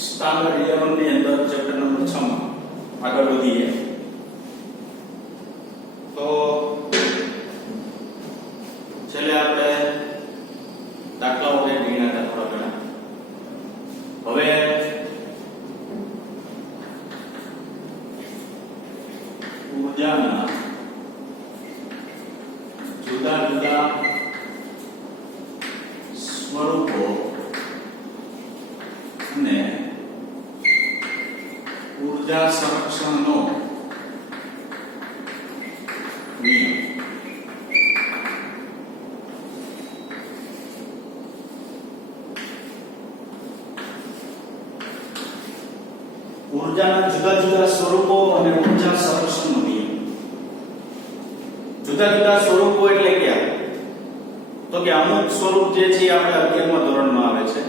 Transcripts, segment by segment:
Standard 11 ની અંદર chapter number 6 માં આગળ વધીએ તો છેલ્લે આપણે દાખલાઓ કે ગણ્યા હતા થોડા ઘણા. હવે ઉર્જાના જુદા જુદા સ્વરૂપો અને ઉર્જા સંરક્ષણનો નિયમ. ઉર્જાના જુદા જુદા સ્વરૂપો અને ઉર્જા સંરક્ષણનો નિયમ. જુદા જુદા સ્વરૂપો એટલે કે તો કે અમુક સ્વરૂપ જે છે આપણે 11મા ધોરણમાં આવે છે,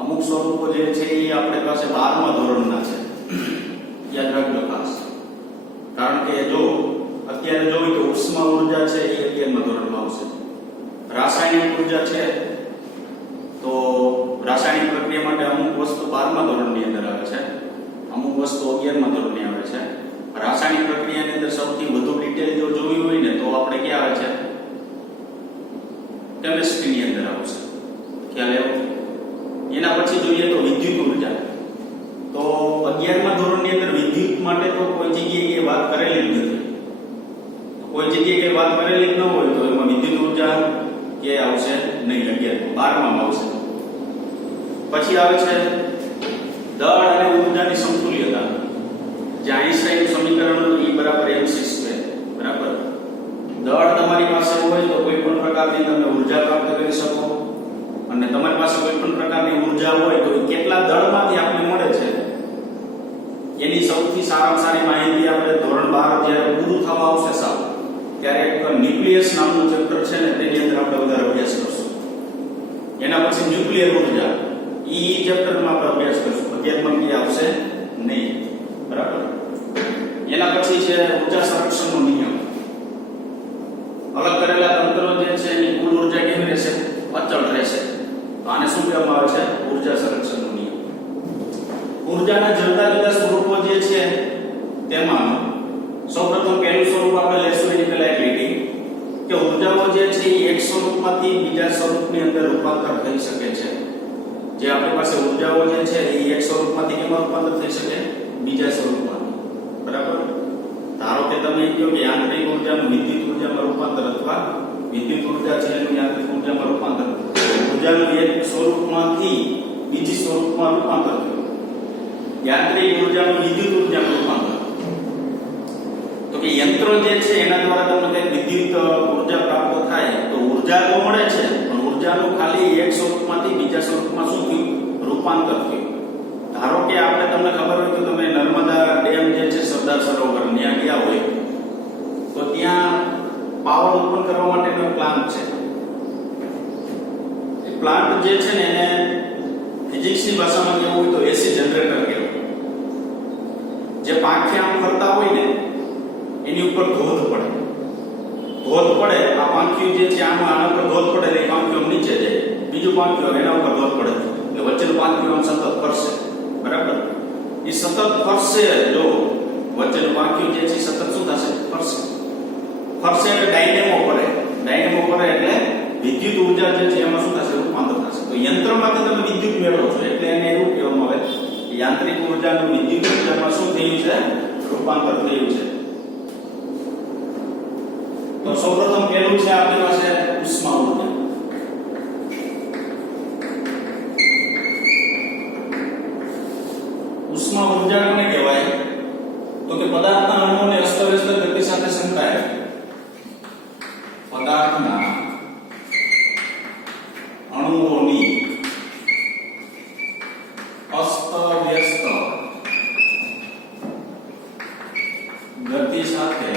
અમુક સ્વરૂપો જે છે એ આપણે પાસે 12મા ધોરણના છે. યાદ રાખજો ખાસ, કારણ કે જો અત્યારે જોઈએ તો ઉષ્મા ઉર્જા છે એ 11મા ધોરણમાં આવશે. રાસાયણિક ઉર્જા છે તો રાસાયણિક પ્રક્રિયા માટે અમુક વસ્તુ 12મા ધોરણની અંદર આવે છે, અમુક વસ્તુ 11મા ધોરણની આવે છે. રાસાયણિક પ્રક્રિયાની અંદર સૌથી વધુ ડિટેલ જો જોવી હોય ને તો આપણે ક્યાં આવે છે? કેમિસ્ટ્રીની અંદર આવશે. ખ્યાલ આવ્યો? એના પછી જોઈએ તો વિદ્યુત ઉર્જા. તો 11મા ધોરણની અંદર વિદ્યુત માટે તો કોઈ જગ્યાએ વાત કરેલી જ નથી. કોઈ જગ્યાએ વાત કરેલી જ ન હોય તો એમાં વિદ્યુત ઉર્જા કે આવશે નહીં. 12માં આવશે. પછી આવે છે દળ અને ઉર્જાની સમતુલ્યતા. જે આઈન્સ્ટાઈનનું સમીકરણ હતું E mc². બરાબર? દળ તમારી પાસે હોય તો કોઈ પણ પ્રકારની તમે ઉર્જા પ્રાપ્ત કરી શકો, અને તમારી પાસે કોઈ પણ પ્રકારની ઉર્જા હોય તો કેટલા દળમાંથી આપણને મળે છે એની સૌથી સારામાં સારી માહિતી આપણે ધોરણ 12 જ્યારે પૂરું થવા આવશે સાવ ત્યારે એક ન્યુક્લિયસ નામનું ચેપ્ટર છે ને તેની અંદર આપણે વધારે અભ્યાસ કરશું. એના પછી ન્યુક્લિયર ઉર્જા ઈ ચેપ્ટરમાં આપણે અભ્યાસ કરશું. અત્યારમાં કે આવશે નહીં. બરાબર? એના પછી છે ઉર્જા સંરક્ષણનો નિયમ. અલગ કરેલા તંત્રો જે છે એની કુલ ઉર્જા કેવી રહેશે? અચળ રહેશે. તો આને શું કહેવામાં આવે છે? ઉર્જા સંરક્ષણનો નિયમ. ઉર્જાના જુદા જુદા સ્વરૂપો જે છે તેમાં સૌપ્રથમ પહેલું સ્વરૂપ આપણે લેશું એની પહેલા એક લીટી કે ઉર્જાઓ જે છે એ એક સ્વરૂપમાંથી બીજા સ્વરૂપની અંદર રૂપાંતર થઈ શકે છે. જે આપણી પાસે ઉર્જાઓ જે છે એ એક સ્વરૂપમાંથી કેમાં રૂપાંતર થઈ શકે? બીજા સ્વરૂપમાં. બરાબર? ધારો કે તમે કહો કે યાંત્રિક ઉર્જાનું વિદ્યુત ઉર્જામાં રૂપાંતર અથવા વિદ્યુત ઉર્જા છે એનું યાંત્રિક ઉર્જામાં રૂપાંતર. ઉર્જાનું એક સ્વરૂપમાંથી બીજી સ્વરૂપમાં રૂપાંતર થયું. યાંત્રિક ઉર્જાનું વિદ્યુત ઉર્જામાં રૂપાંતર. તો કે યંત્રો જે છે એના દ્વારા તમને કંઈક વિદ્યુત ઉર્જા પ્રાપ્ત થાય તો ઉર્જા તો મળે છે, પણ ઉર્જાનું ખાલી એક સ્વરૂપમાંથી બીજા સ્વરૂપમાં શું થયું? રૂપાંતર થયું. ધારો કે આપણે તમને ખબર હોય તો તમે નર્મદા ડેમ જે છે સરદાર સરોવર ત્યાં ગયા હોય તો ત્યાં પાવર ઉત્પન્ન કરવા માટેનો પ્લાન્ટ છે. એ પ્લાન્ટ જે છે ને એને ફિઝિક્સની ભાષામાં કહેવું હોય તો એસી જનરેટર કહેવાય. જે પાંખિયા આમ ફરતા હોય ને એની ઉપર ધોધ પડે. ધોધ પડે આ પાંખિયું જે છે આના પર ધોધ પડે એટલે પાંખિયું નીચે જાય, બીજું પાંખિયું એના ઉપર ધોધ પડે એટલે વચ્ચેનું પાંખિયું સતત ફરશે. બરાબર? એ સતત ફરશે. જો વચ્ચેનું પાંખિયું જે છે સતત શું થશે? ફરશે. ફરશે એટલે ડાયનેમો પડે. ડાયનેમો પડે એટલે વિદ્યુત ઉર્જા જે છે એમાં શું થશે? રૂપાંતર થશે. તો યંત્રમાંથી તમે વિદ્યુત મેળવો છો એટલે એને એવું કહેવામાં આવે કે યાંત્રિક ઉર્જાનું વિદ્યુત ઉર્જામાં શું થયું છે? રૂપાંતર થયું છે. તો સૌપ્રથમ પહેલું છે આપણી પાસે ઉષ્મા ઉર્જા. ઉષ્મા ઉર્જા કોને કહેવાય? તો કે પદાર્થના અણુઓને અસ્તવ્યસ્ત ગતિ સાથે સંકળાયેલ પદાર્થના અણુઓની અસ્તવ્યસ્ત ગતિ સાથે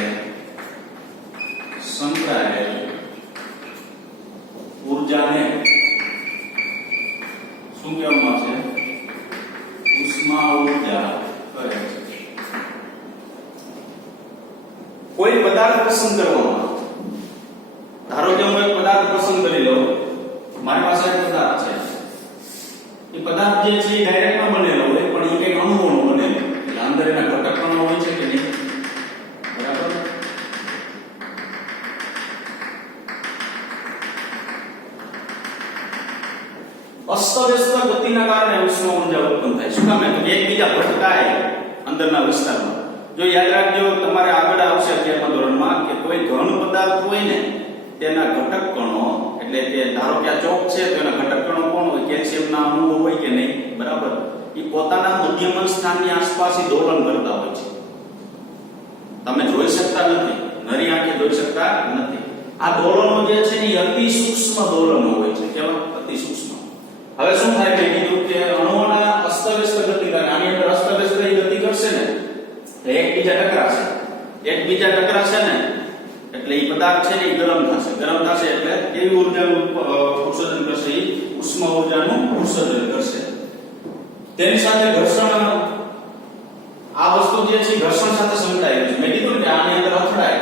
સંકળાયેલ ઉર્જાને શું કહેવામાં આવે છે? ઉષ્મા ઉર્જા કહે છે. કોઈ પદાર્થ પસંદ કરવામાં, ધારો કે હું એક પદાર્થ પસંદ કરી લઉં, મારી પાસે એક પદાર્થ છે, એ પદાર્થ પદાર્થ જે છે એ ડાયરેક્ટ ન બનેલો હોય પણ એ કંઈક અણુઓનો બનેલો, એટલે અંદર એના ઘટક કણો હોય છે કે નહીં? બરાબર. અસ્તવ્યસ્ત ગતિના કારણે ઉષ્મા ઊર્જા ઉત્પન્ન થાય. શું કામ? તો એકબીજા ભટકાય અંદરના વિસ્તારમાં. જો યાદ રાખજો, તમારે આગળ આવશે 11મા ધોરણમાં કે કોઈ ઘન પદાર્થ હોય ને તેના ઘટક કણો, એટલે કે ધારો કે આ ચોક છે તો એના ઘટક કણો કોણ હોય? કેલ્શિયમના અણુઓ હોય કે નહીં? બરાબર. એ પોતાના મધ્યમ સ્થાનની આસપાસ દોલન કરતા હોય છે. તમે જોઈ શકતા નથી, નરી આંખે જોઈ શકતા નથી. આ દોલનો જે છે એ અતિ સૂક્ષ્મ દોલનો હોય છે. કેવા? અતિ સૂક્ષ્મ. હવે શું થાય? મેં કીધું કે અણુઓના અસ્તવ્યસ્ત ગતિ કારણે આની અંદર અસ્તવ્યસ્ત ગતિ કરશે ને એકબીજા ટકરાશે. એકબીજા ટકરાશે ને એટલે એ પદાર્થ છે ને એ ગરમ થશે. ગરમ થશે એટલે કેવી ઊર્જાનું ઉત્સર્જન કરશે? એ ઉષ્મા ઊર્જાનું ઉત્સર્જન કરશે. તેની સાથે ઘર્ષણ, આ વસ્તુ જે છે ઘર્ષણ સાથે સંકળાયેલી છે. મેં કીધું કે આની અંદર અથડાય.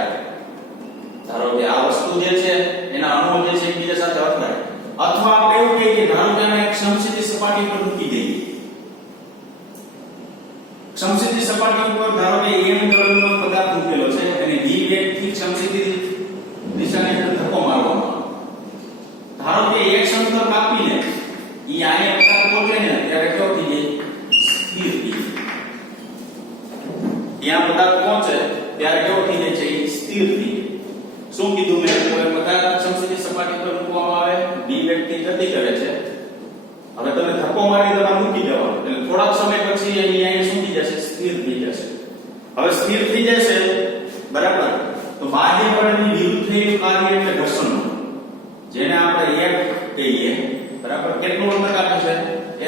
ધારો કે આ વસ્તુ જે છે એના અણુઓ જે છે એકબીજા સાથે અથડાય, અથવા આપણે એવું કહીએ કે ધારો કે આને એક સમશીતી સપાટી પર મૂકી દઈએ. સમશીતી સપાટી ઉપર ધારો કે m દળનો પદાર્થ મૂકેલો છે અને v વેગથી સમશીતી દિશાની અંદર ધક્કો મારવામાં આવે. ધારો કે એક સમતલ કાપીને ઈ આને પદાર્થ પહોંચે ને ત્યારે કેવો થઈ જાય? સ્થિર થઈ જાય. ત્યાં પદાર્થ પહોંચે ત્યારે કેવો થઈ જાય છે? ઈ સ્થિર થઈ જાય. શું કીધું મેં? કોઈ પદાર્થ સમશીતી સપાટી પર મૂકવામાં આવે, v વેગથી ગતિ કરે છે. હવે તમે ધક્કો મારી તમારે મૂકી દેવાનો એટલે થોડાક સમય પછી અહીંયા શું થઈ જશે? સ્થિર થઈ જશે. હવે સ્થિર થઈ જશે, બરાબર, તો બાહ્ય બળની વિરુદ્ધ થયેલું કાર્ય એટલે ઘર્ષણ, જેને આપણે F કહીએ. બરાબર. કેટલું અંતર આપે છે?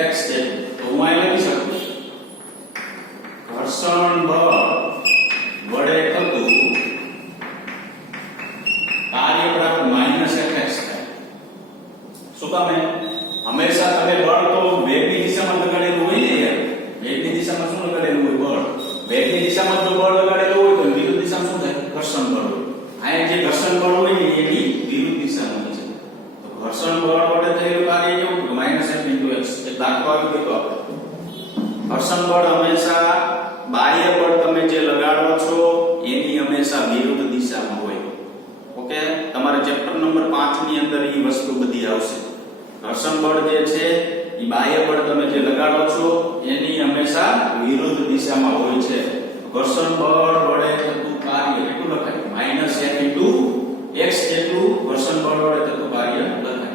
x છે. તો હું અહીં લખી શકું ઘર્ષણ બળ વડે થતું કાર્ય બરાબર -fx થાય. શું કામ? હંમેશા તમે બળ તો વેગની દિશામાં લગાડેલું હોય ને યાર. વેગની દિશામાં શું લગાડેલું હોય? બળ. વેગની દિશામાં જો બળ લગાડેલું હોય તો વિરુદ્ધ દિશામાં શું થાય? ઘર્ષણ બળ હોય. અહીંયા જે ઘર્ષણ બળ હોય ને એની વિરુદ્ધ દિશામાં હોય છે. તો ઘર્ષણ બળ વડે થયેલું કાર્ય કેવું? -f × x. એક દાખલો આવી ગયો આપણે. ઘર્ષણ બળ હંમેશા બાહ્ય બળ તમે જે લગાડો છો એની હંમેશા વિરુદ્ધ દિશામાં હોય. ઓકે, તમારે ચેપ્ટર નંબર 5 ની અંદર એ વસ્તુ બધી આવશે. ઘર્ષણ બળ જે છે એ બાહ્ય બળ તમે જે લગાડો છો એની હંમેશા વિરુદ્ધ દિશામાં હોય છે. ઘર્ષણ બળ વડે થતું કાર્ય કેટલું લખાય? -f × x જેટલું ઘર્ષણ બળ વડે થતું કાર્ય લખાય.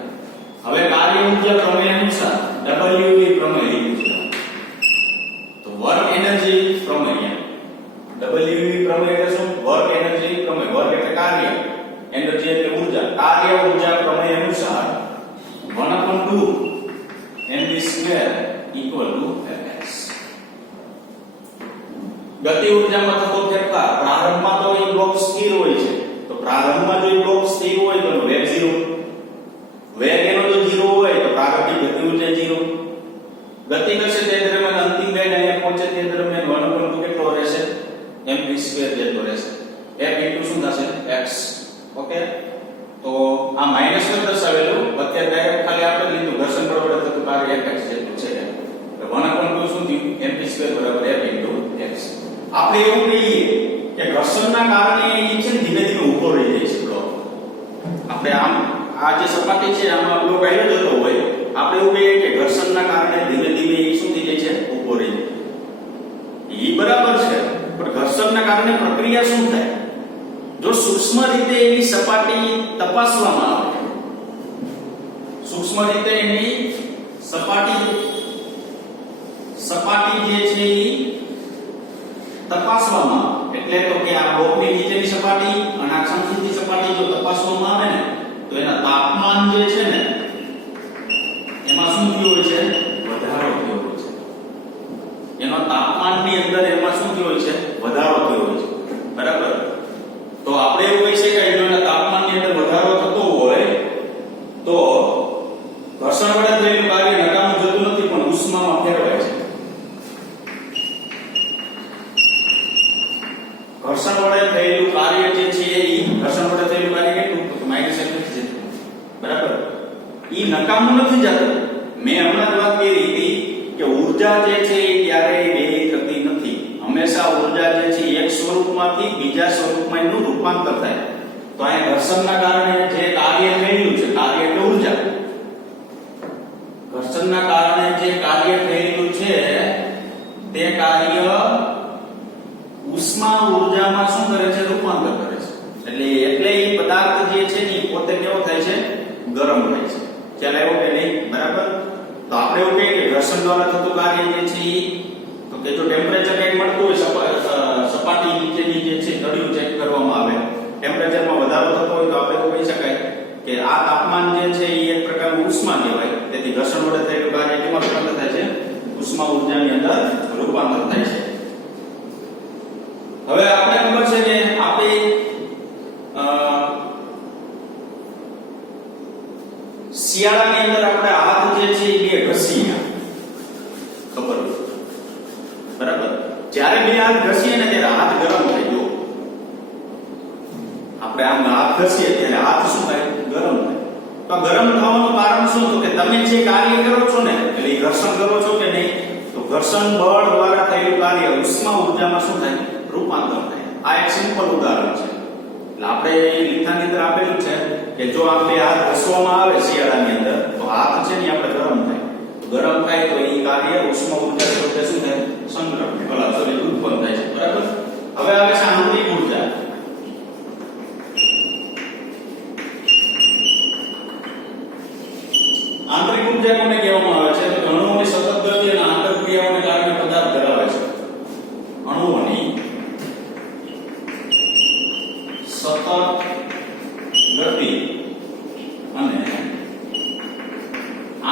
હવે કાર્ય ઊર્જા પ્રમેય અનુસાર WE પ્રમેય લીધું છે. તો વર્ક એનર્જી પ્રમેય. WE પ્રમેય એટલે શું? વર્ક એનર્જી પ્રમેય. વર્ક એટલે કાર્ય, એનર્જી એટલે ઊર્જા. કાર્ય ઊર્જા પ્રમેય અનુસાર 1/2 mv² = fx. ગતિ ઊર્જામાં થતો ફેરફાર. પ્રારંભમાં તો એ બ્લોક સ્થિર હોય છે. તો પ્રારંભમાં જો એ બ્લોક સ્થિર હોય તો વેગ 0. વેગ એનો જો 0 હોય તો પ્રારંભિક ગતિ ઊર્જા 0. ગતિ કરશે તે દરમિયાન અંતિમ વેગ અહીંયા પહોંચે તે દરમિયાન 1/2 કેટલો રહેશે? mv² જેટલો રહેશે. f * શું થશે? x. ઓકે, તો આ માઈનસ પર દર્શાવેલું અત્યારે ડાયરેક્ટ ખાલી આપણે લીધું ઘર્ષણ બળ વડે થતું કાર્ય fx જેટલું છે. તો 1/2 શું થયું? mv² = f × x. આપણે એવું કહીએ કે ઘર્ષણના કારણે એ છે ધીમે ધીમે ઊભો રહી જાય છે બ્લોક. આપણે આમ આ જે સપાટી છે આમાં બ્લોક આવ્યો જતો હોય, આપણે એવું કહીએ કે ઘર્ષણના કારણે ધીમે ધીમે એ શું થઈ જાય છે? ઊભો રહી જાય. એ બરાબર છે, પણ ઘર્ષણના કારણે પ્રક્રિયા શું થાય? જો સૂક્ષ્મ રીતે એની સપાટી તપાસવામાં આવે, સૂક્ષ્મ રીતે એની સપાટી જે છે એ તપાસવામાં આવે, એટલે તો કે આ બ્લોકની નીચેની સપાટી અને આ સમશીતી સપાટી જો તપાસવામાં આવે ને તો એના તાપમાન જે છે ને એમાં શું થયું હોય છે? વધારો થયો હોય છે. એનો તાપમાનની અંદર એમાં શું થયું હોય છે? વધારો થયો હોય છે. બરાબર. તો આપણે એવું કહી શકાય કે જો એના તાપમાનની અંદર વધારો થતો હોય તો ઘર્ષણ વડે થયેલું કાર્ય નકામું જતું નથી પણ ઉષ્મામાં ફેરવાય છે. ઘર્ષણ વડે થયેલું કાર્ય જે છે એ ઘર્ષણ વડે થયેલું કાર્ય કેટલું? તો -f જેટલું. બરાબર. એ નકામું નથી જતું. મેં હમણાં જ વાત કરી હતી ઉર્જા જે છે એ ક્યારેય વ્યય થતી નથી. હંમેશા ઉર્જા જે છે એક સ્વરૂપમાંથી બીજા સ્વરૂપમાં એનું રૂપાંતર થાય. તો અહીંયા ઘર્ષણના કારણે જે કાર્ય થયેલું છે, કાર્ય એટલે ઉર્જા, ઘર્ષણના કારણે જે કાર્ય થયેલું છે તે કાર્ય ઉષ્મા ઉર્જામાં શું કરે છે? રૂપાંતર કરે છે. એટલે એ પદાર્થ જે છે ને પોતે કેવો થાય છે? ગરમ થાય છે. ખ્યાલ આવ્યો કે નહીં? બરાબર. તો આપણે એવું કહીએ કે ઘર્ષણ દ્વારા થતું કાર્ય જે છે તો કે જો ટેમ્પરેચર કંઈક મળતું હોય, સપાટી નીચેની જે છે તળિયું ચેક કરવામાં આવે, ટેમ્પરેચરમાં વધારો થતો હોય તો આપણે એવું કહી શકાય કે આ તાપમાન જે છે એ એક પ્રકારનું ઉષ્મા કહેવાય. તેથી ઘર્ષણ વડે થયેલું કાર્ય કેમાં રૂપાંતર થાય છે? ઉષ્મા ઉર્જાની અંદર રૂપાંતર થાય છે. હવે આપણે ખબર છે કે આપણે શિયાળાની અંદર આપણે હાથ જે છે એ બે ઘસીએ, ખબર બરાબર. જ્યારે બે હાથ ઘસીએ ને ત્યારે હાથ ગરમ થઈ ગયો. આપણે આમ હાથ ઘસીએ ત્યારે હાથ શું થાય? ગરમ થાય. તો ગરમ થવાનું કારણ શું? તો કે તમે જે કાર્ય કરો છો ને, એટલે ઘર્ષણ કરો છો કે નહીં, તો ઘર્ષણ બળ દ્વારા થયેલું કાર્ય ઉષ્મા ઉર્જામાં શું થાય? રૂપાંતર થાય. આ એક સિમ્પલ ઉદાહરણ છે. એટલે આપણે લીખાની અંદર આપેલું છે કે જો આપણે હાથ ઘસવામાં આવે શિયાળાની અંદર તો હાથ છે ને આપણે ગરમ થાય. ગરમ થાય તો એ કાર્ય ઉષ્મા ઉર્જા સ્વરૂપે શું થાય? સંગ્રહ ઉત્પન્ન થાય છે. બરાબર. હવે આવે છે આંતરિક ઉર્જા. આંતરિક ઉર્જા કોને કહેવામાં આવે છે? તો અણુઓની સતત ગતિ અને આંતરક્રિયાઓને કારણે પદાર્થ ધરાવે છે. અણુઓની સતત ગતિ અને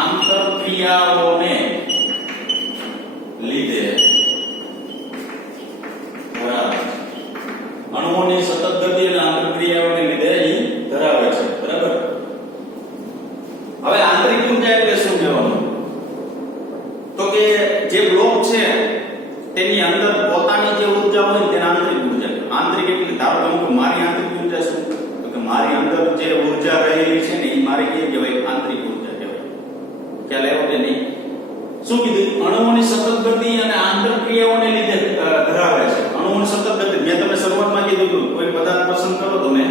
આંતરક્રિયાઓને લીધે અણુઓની સતત ગતિ અને આંતરક્રિયાઓને લીધે અહીં ધરાવે છે. બરાબર. હવે આંતરિક ઉર્જા એટલે શું કહેવાનું? તો કે જે બ્લોક છે તેની અંદર પોતાની જે ઉર્જા હોય તેને આંતરિક ઉર્જા. આંતરિક એટલે ધારો કે મારી આંતરિક ઉર્જા શું? તો કે મારી અંદર જે ઉર્જા રહેલી છે ને એ મારી કેવી કહેવાય? આંતરિક ઉર્જા કહેવાય. ખ્યાલ આવ્યો કે નહીં? શું કીધું? અણુઓની સતત ગતિ અને આંતરક્રિયાઓને લીધે ધરાવે છે. અણુઓની સતત ગતિ મેં તમને શરૂઆતમાં કીધું હતું, કોઈ પદાર્થ પસંદ કરો તમે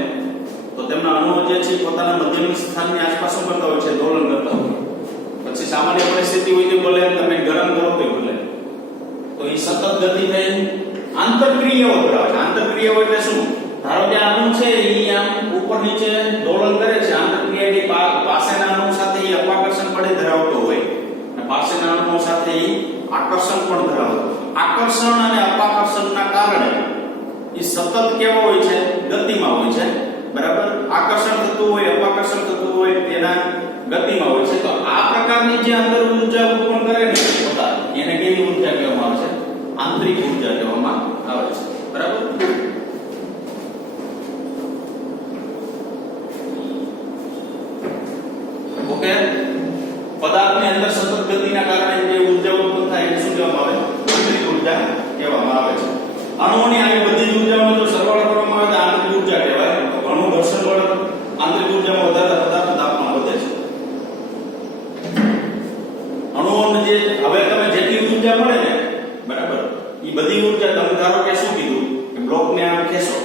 તો તેમના અણુઓ જે છે પોતાના મધ્યમ સ્થાનની આસપાસ શું કરતા હોય છે? દોલન કરતા હોય. પછી સામાન્ય પરિસ્થિતિ હોય તો ભલે તમે ગરમ કરો તો ભલે, તો એ સતત ગતિ થઈ આંતરક્રિયાઓ ધરાવે છે. આંતરક્રિયાઓ એટલે શું? ધારો કે અણુ છે એ આમ ઉપર નીચે દોલન કરે છે. આંતરક્રિયાની પાસેના અણુ સાથે એ અપાકર્ષણ બળે ધરાવતો હોય અને પાસેના અણુઓ સાથે એ આકર્ષણ પણ ધરાવતો હોય. આકર્ષણ અને અપાકર્ષણના કારણે એ સતત કેવો હોય છે? ગતિમાં હોય છે. બરાબર. આકર્ષણ થતું હોય, અપાકર્ષણ થતું હોય તેના ગતિમાં હોય છે. તો આ પ્રકારની જે અંદર ઉર્જા ઉત્પન્ન કરે ને પદાર્થ, એને કેવી ઉર્જા કહેવામાં આવે છે? આંતરિક ઉર્જા કહેવામાં આવે છે. બરાબર. ઓકે. પદાર્થની અંદર સતત ગતિના કારણે જે ઉર્જા ઉત્પન્ન થાય એને શું કહેવામાં આવે? આંતરિક ઉર્જા કહેવામાં આવે છે. અણુઓની આવી બધી જ ઉર્જાઓનો જો સરવાળો કરવામાં આવે તો આંતરિક ઉર્જા કહેવાય. તો ઘણું ઘર્ષણ બળ આંતરિક ઉર્જામાં વધારે પદાર્થનું તાપમાન વધે છે. અણુઓને જે હવે તમે જેટલી ઉર્જા મળે ને, બરાબર, એ બધી ઉર્જા તમે ધારો કે શું કીધું કે બ્લોકને આમ ખેંચો.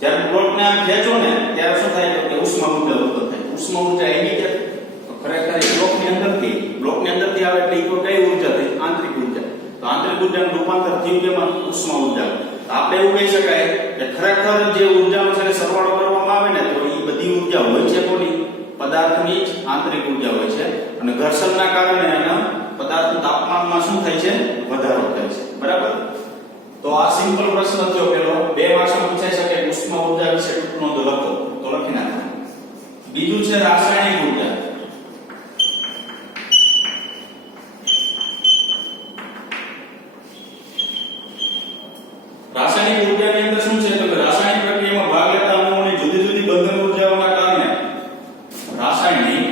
જ્યારે બ્લોકને આમ ખેંચો ને ત્યારે શું થાય? કે ઉષ્મા ઉર્જા ઉત્પન્ન થાય. ઉષ્મા ઉર્જા એની કે ખરેખર બ્લોકની અંદરથી આવે એટલે તો કઈ ઉર્જા થઈ? આંતરિક ઉર્જા. તો આંતરિક ઉર્જાનું રૂપાંતર થયું કેમાં? ઉષ્મા ઉર્જા. તો આપણે એવું કહી શકાય કે ખરેખર જે ઉર્જાનો છે સરવાળો કરવામાં આવે ને તો એ બધી ઉર્જા હોય છે કોની? પદાર્થની જ આંતરિક ઉર્જા હોય છે. અને ઘર્ષણના કારણે એના પદાર્થનું તાપમાનમાં શું થાય છે? વધારો થાય છે. બરાબર. તો આ સિમ્પલ પ્રશ્ન થયો પેલો. 2 માર્ક્સમાં પૂછાઈ શકે ઉષ્મા ઉર્જા વિશે ટૂંક નોંધ લખો તો લખી નાખો. બીજું છે રાસાયણિક ઉર્જા. રાસાયણિક ઉર્જાની અંદર શું છે? તો રાસાયણિક પ્રક્રિયામાં ભાગ લેતા અણુઓની જુદી જુદી બંધન ઉર્જાઓના કારણે રાસાયણિક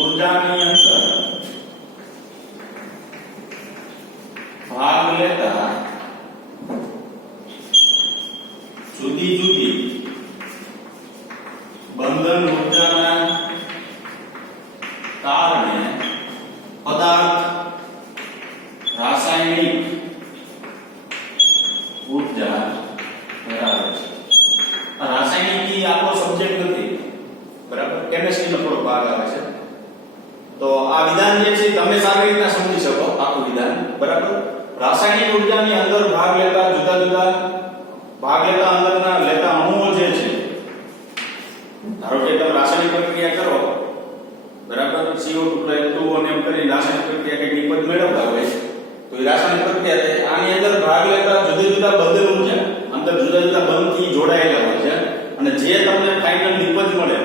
ઉર્જાની અંદર ભાગ લેતા જુદી જુદી કારણે પદાર્થ રાસાયણિક ઉર્જા ધરાવે છે. આ રાસાયણિક ઈ આપણો સબ્જેક્ટ નથી, બરાબર, કેમિસ્ટ્રીનો થોડો ભાગ આવે છે. તો આ વિધાન જે છે તમે સારી રીતના સમજી શકો આખું વિધાન, બરાબર. રાસાયણિક ઉર્જાની અંદર ભાગ લેતા જુદા જુદા ભાગ લેતા અંદરના લેતા અણુઓ જે છે, ધારો કે તમે રાસાયણિક પ્રક્રિયા કરો, બરાબર, CO2 અને એમ કરી રાસાયણિક પ્રક્રિયા કઈ નિપજ મેળવતા હોય તો એ રાસાયણિક પ્રક્રિયા છે. આની અંદર ભાગ લેતા જુદા જુદા બંધ ઉર્જા અંદર જુદા જુદા બંધથી જોડાયેલા હોય છે અને જે તમને ફાઇનલ નિપજ મળે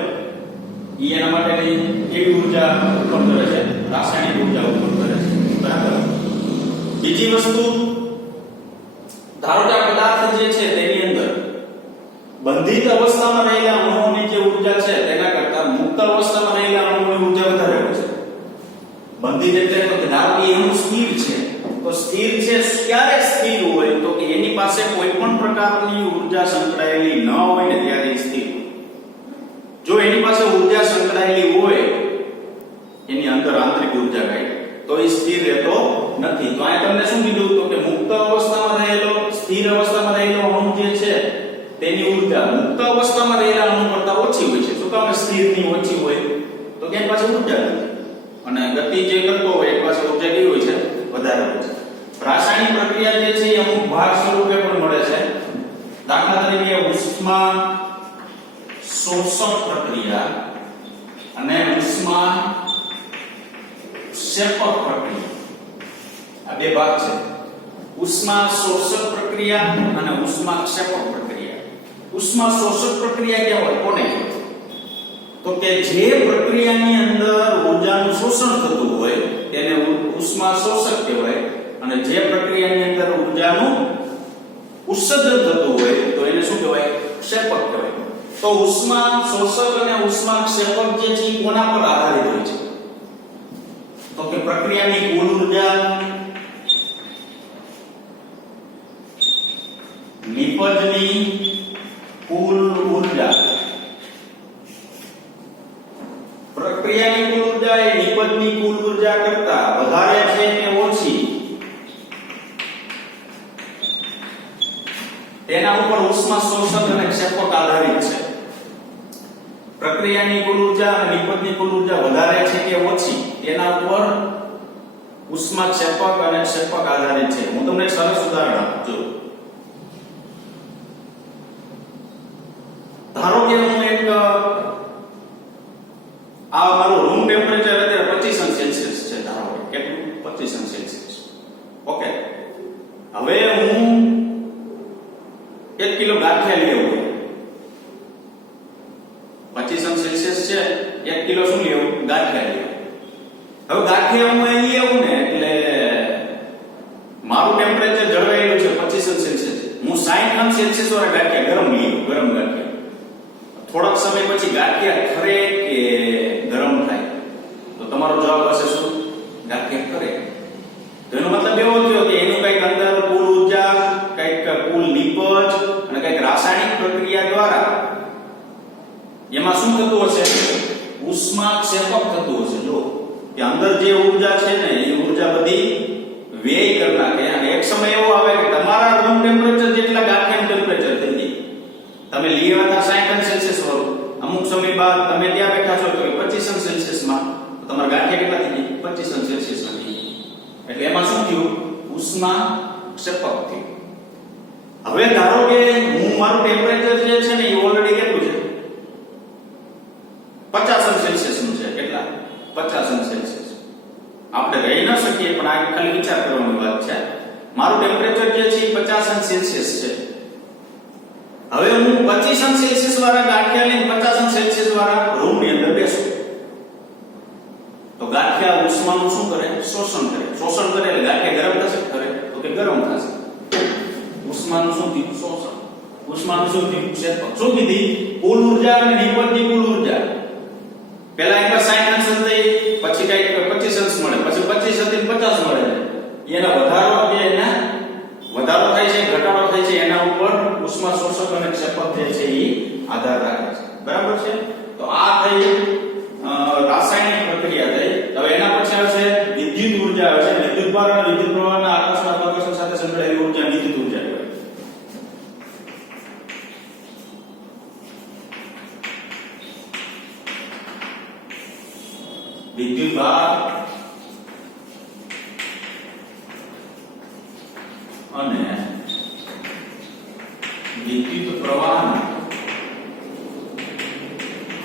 ઈ એના માટેની કેવી ઉર્જા ઉત્પન્ન કરે છે? રાસાયણિક ઉર્જા ઉત્પન્ન કરે છે, બરાબર. બીજી વસ્તુ, ધારો કે આ પદાર્થ જે છે તેની અંદર બંધિત અવસ્થામાં રહેલા અણુઓની જે ઉર્જા છે તેના કરતા મુક્ત અવસ્થામાં રહેલા અણુઓની ઉર્જા વધારે હોય છે. બંધિત એટલે તો ધારો કે અણુ સ્થિર છે, તો સ્થિર છે ક્યારે સ્થિર હોય તો કે એની પાસે કોઈ પણ પ્રકારની ઉર્જા સંકળાયેલી ન હોય ને ત્યારે સ્થિર. જો એની પાસે ઉર્જા સંકળાયેલી હોય એની અંદર આંતરિક ઉર્જા કઈ તો એ સ્થિર રહેતો નથી. તો આ તમને શું કીધું તો કે મુક્ત અવસ્થામાં રહેલો સ્થિર અવસ્થામાં રહેલો અણુ જે છે તેની ઉર્જા મુક્ત અવસ્થામાં રહેલા અણુ કરતા ઓછી હોય છે. શું કામ? સ્થિરની ઓછી હોય તો કે એની પાસે ઉર્જા નથી અને ગતિ જે કરતો હોય એની પાસે ઉર્જા કેવી હોય છે? વધારે હોય છે. રાસાયણિક પ્રક્રિયા જે છે એ અમુક ભાગ સ્વરૂપે પણ મળે છે. દાખલા તરીકે ઉષ્મા શોષક પ્રક્રિયા અને ઉષ્મા ક્ષેપક પ્રક્રિયા, આ બે ભાગ છે. ઉષ્મા શોષક પ્રક્રિયા અને ઉષ્મા ક્ષેપક પ્રક્રિયા. ઉષ્મા શોષક પ્રક્રિયા કહેવાય કોને? તો કે જે પ્રક્રિયાની અંદર ઊર્જાનું શોષણ થતું હોય તેને ઉષ્મા શોષક કહેવાય અને જે પ્રક્રિયાની અંદર ઊર્જાનું ઉત્સર્જન થતું હોય તો એને શું કહેવાય? ક્ષેપક કહેવાય. તો ઉષ્મા શોષક અને ઉષ્મા ક્ષેપક જે છે કોના પર આધારિત હોય છે? તો કે પ્રક્રિયાની કુલ ઊર્જા, નિપજની કુલ ઊર્જા. પ્રક્રિયાની કુલ ઊર્જા એ નિપજની કુલ ઊર્જા કરતા વધારે છે કે ઓછી તેના ઉપર ઉષ્મા શોષક અને ક્ષેપક આધારિત છે. પ્રક્રિયાની કુલ ઊર્જા અને નિપજની કુલ ઊર્જા વધારે છે કે ઓછી તેના ઉપર ઉષ્મા ક્ષેપક અને ક્ષેપક આધારિત છે. હું તમને એક સરસ ઉદાહરણ આપું છું. ધારો કે હું એક આ મારું રૂમ ટેમ્પરેચર અત્યારે 25 અંશ સેલ્સિયસ છે. ધારો કે કેટલું? 25 અંશ સેલ્સિયસ. ઓકે, હવે હું 1 કિલો ગાંઠિયા લેવું, 25 અંશ સેલ્સિયસ છે, 1 કિલો શું લેવું? ગાંઠિયા લેવું. હવે ગાંઠિયા હું અહીં લેવું ને એટલે મારું ટેમ્પરેચર જળવાયેલું છે 25 અંશ સેલ્સિયસ. હું 60 અંશ સેલ્સિયસ વાળા ગાંઠિયા ગરમ લેવું, ગરમ ગાંઠિયા. થોડાક સમય પછી ગાંઠિયા ખરે કે ગરમ થાય? તો તમારો જવાબ હશે શું? ગાંઠિયા ખરે. તો એનો મતલબ એવો થયો કે એનું કઈક અંદર કુલ ઊર્જા, કઈક કુલ નિપજ અને કઈક રાસાયણિક પ્રક્રિયા દ્વારા એમાં શું થતું હશે? ઉષ્મા ક્ષેપક થતું હશે. જો કે અંદર જે ઊર્જા છે ને એ ઊર્જા બધી વ્યય કરી નાખે અને એક સમય એવો આવે કે તમારા રૂમ ટેમ્પરેચર જેટલા ગાંઠિયાનું ટેમ્પરેચર થઈ જાય. તમે લીયા હતા 60 અંશ સેલ્સિયસ વાળું, અમુક સમય બાદ તમે ત્યાં બેઠા છો તો 25 અંશ સેલ્સિયસ માં, તો તમારા ગાંઠિયા કેટલા થઈ ગયા? 25 અંશ સેલ્સિયસ ના થઈ ગયા. એટલે એમાં શું થયું? ઉષ્મા ક્ષેપક થયું. હવે ધારો કે હું મારું ટેમ્પરેચર જે છે ને એ ઓલરેડી કેટલું છે? 50 અંશ સેલ્સિયસ નું છે. કેટલા? 50 અંશ સેલ્સિયસ. આપણે રહી ન શકીએ પણ આ ખાલી વિચાર કરવાની વાત છે. મારું ટેમ્પરેચર જે છે 50 અંશ સેલ્સિયસ છે. હવે હું 25 અંશ સેલ્સિયસ વાળા ગાંઠિયા લઈને 50 અંશ સેલ્સિયસ વાળા રૂમ ની અંદર બેસું તો ગાંઠિયા ઉષ્માનું શું કરે? શોષણ કરે. શોષણ કરે એટલે ગાંઠિયા ગરમ થશે? કરે તો કે ગરમ થશે. ઉષ્માનું શું થયું? શોષણ. ઉષ્માનું શું થયું? ક્ષેપક. શું કીધી? કુલ ઊર્જા અને નિપજની કુલ ઊર્જા. પહેલા એકવાર 60 અંશ થઈ, પછી કઈક 25 અંશ મળે, પછી 25 હતી 50 મળે. એના વધારો કે એના વધારો થાય છે, ઘટાડો થાય છે, એના ઉપર ઉષ્મા શોષક અને ક્ષેપક જે છે એ આધાર રાખે છે. બરાબર છે? તો આ થઈ રાસાયણિક પ્રક્રિયા થઈ. ઉર્જા આવે છે. વિદ્યુત ભાર અને વિદ્યુત પ્રવાહના આકર્ષણ અપાકર્ષણ સાથે સંકળાયેલી ઉર્જા વિદ્યુત ઉર્જા કહેવાય. વિદ્યુત ભાર અને વિદ્યુત પ્રવાહના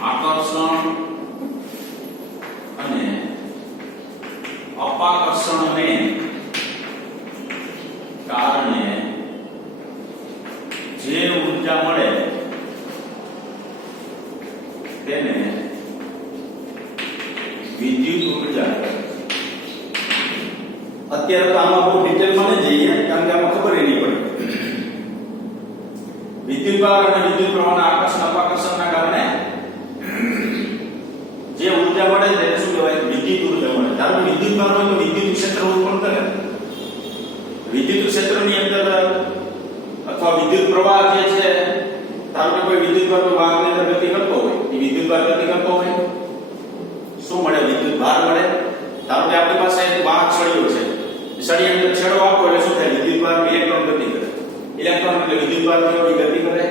આકર્ષણ અને અપાકર્ષણને કારણે જે ઉર્જા મળે તેને વિદ્યુત ઉર્જા. અત્યારે તો આમાં બહુ ડિટેલમાં ન જઈએ કારણ કે આમાં ખબર નહીં પડે. વિદ્યુત ભાર અને વિદ્યુત પ્રવાહના આકર્ષણ અપાકર્ષણના કારણે જે ઉર્જા મળે તેને શું કહેવાય? વિદ્યુત ઉર્જા મળે. ધારો કે વિદ્યુત ભાર હોય તો વિદ્યુત ક્ષેત્ર ઉત્પન્ન કરે. વિદ્યુત ક્ષેત્રની અંદર અથવા વિદ્યુત પ્રવાહ જે છે, ધારો કે કોઈ વિદ્યુત ભાર વાહકની અંદર ગતિ કરતો હોય, એ વિદ્યુત ભાર ગતિ કરતો હોય, શું મળે? વિદ્યુત ભાર મળે. ધારો કે આપણી પાસે એક વાહક સળિયો છે, સળિયાની અંદર છેડો આપો એટલે શું થાય? વિદ્યુત ભાર ઇલેક્ટ્રોન ગતિ કરે. ઇલેક્ટ્રોન એટલે વિદ્યુત ભાર થયો ગતિ કરે.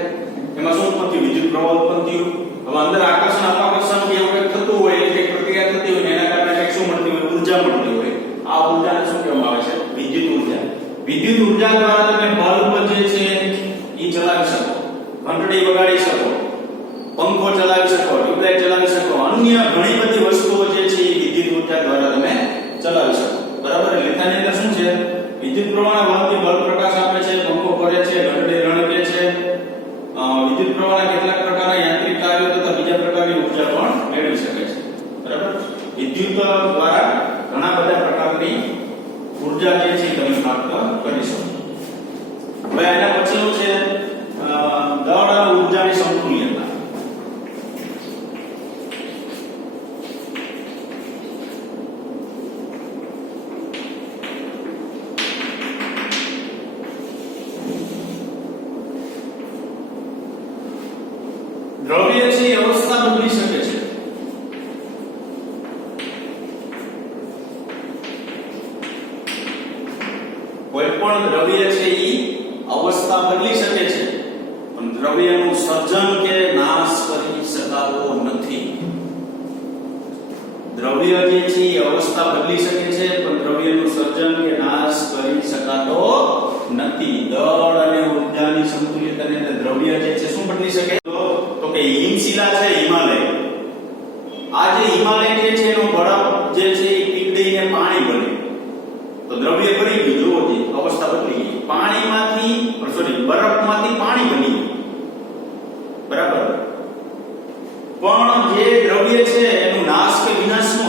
એમાં શું ઉત્પન્ન થયું? વિદ્યુત પ્રવાહ ઉત્પન્ન થયું. હવે અંદર આકર્ષણ અપાકર્ષણ કે એવું કંઈક થતું હોય, એટલે પ્રક્રિયા થતી હોય, એના કારણે કંઈક શું મળતી હોય? ઉર્જા મળતી હોય. આ ઉર્જાને શું કહેવામાં આવે છે? વિદ્યુત ઉર્જા. વિદ્યુત ઉર્જા દ્વારા તમે બલ્બ જે છે એ ચલાવી શકો, ઘંટડી વગાડી શકો, પંખો ચલાવી શકો, ટ્યુબલાઇટ ચલાવી શકો, અન્ય ઘણી બધી વસ્તુઓ જે છે એ વિદ્યુત ઉર્જા દ્વારા તમે ચલાવી શકો. બરાબર? એટલે તેની અંદર શું છે? વિદ્યુત પ્રવાહના વહનથી બલ્બ પ્રકાશ આપે છે, પંખો ફરે છે, ઘંટડી રણકે છે. વિદ્યુત પ્રવાહના કેટલાક પ્રકારના યાંત્રિક કાર્યો તથા બીજા પ્રકારની ઉર્જા પણ મેળવી શકે છે. બરાબર? વિદ્યુત દ્વારા ઘણા બધા પ્રકારની ઉર્જા જે છે તમે પ્રાપ્ત કરી શકો. હવે એના પછીનું છે દળ અને ઉર્જાની સમતુલ્યતા. દ્રવ્ય છે એ અવસ્થા બદલી શકે છે. કોઈ પણ દ્રવ્ય છે એ અવસ્થા બદલી શકે છે, પણ દ્રવ્યનું સર્જન કે નાશ કરી શકાતો નથી. દ્રવ્ય જે છે એ અવસ્થા બદલી શકે છે, પણ દ્રવ્યનું સર્જન કે નાશ કરી શકાતો નથી. દળ અને ઉર્જાની સમતુલ્યતાની અંદર દ્રવ્ય જે છે શું બદલી શકે? તો કે હિમશિલા છે, હિમાલય. આ જે હિમાલય જે છે એનો બરફ જે છે એ પીગળીને પાણી બને. તો દ્રવ્ય બની ગયું, જુઓ તે અવસ્થા બદલી ગઈ. પાણીમાંથી બરફમાંથી પાણી બની ગયું. બરાબર? પણ જે દ્રવ્ય છે એનું નાશ કે વિનાશ નો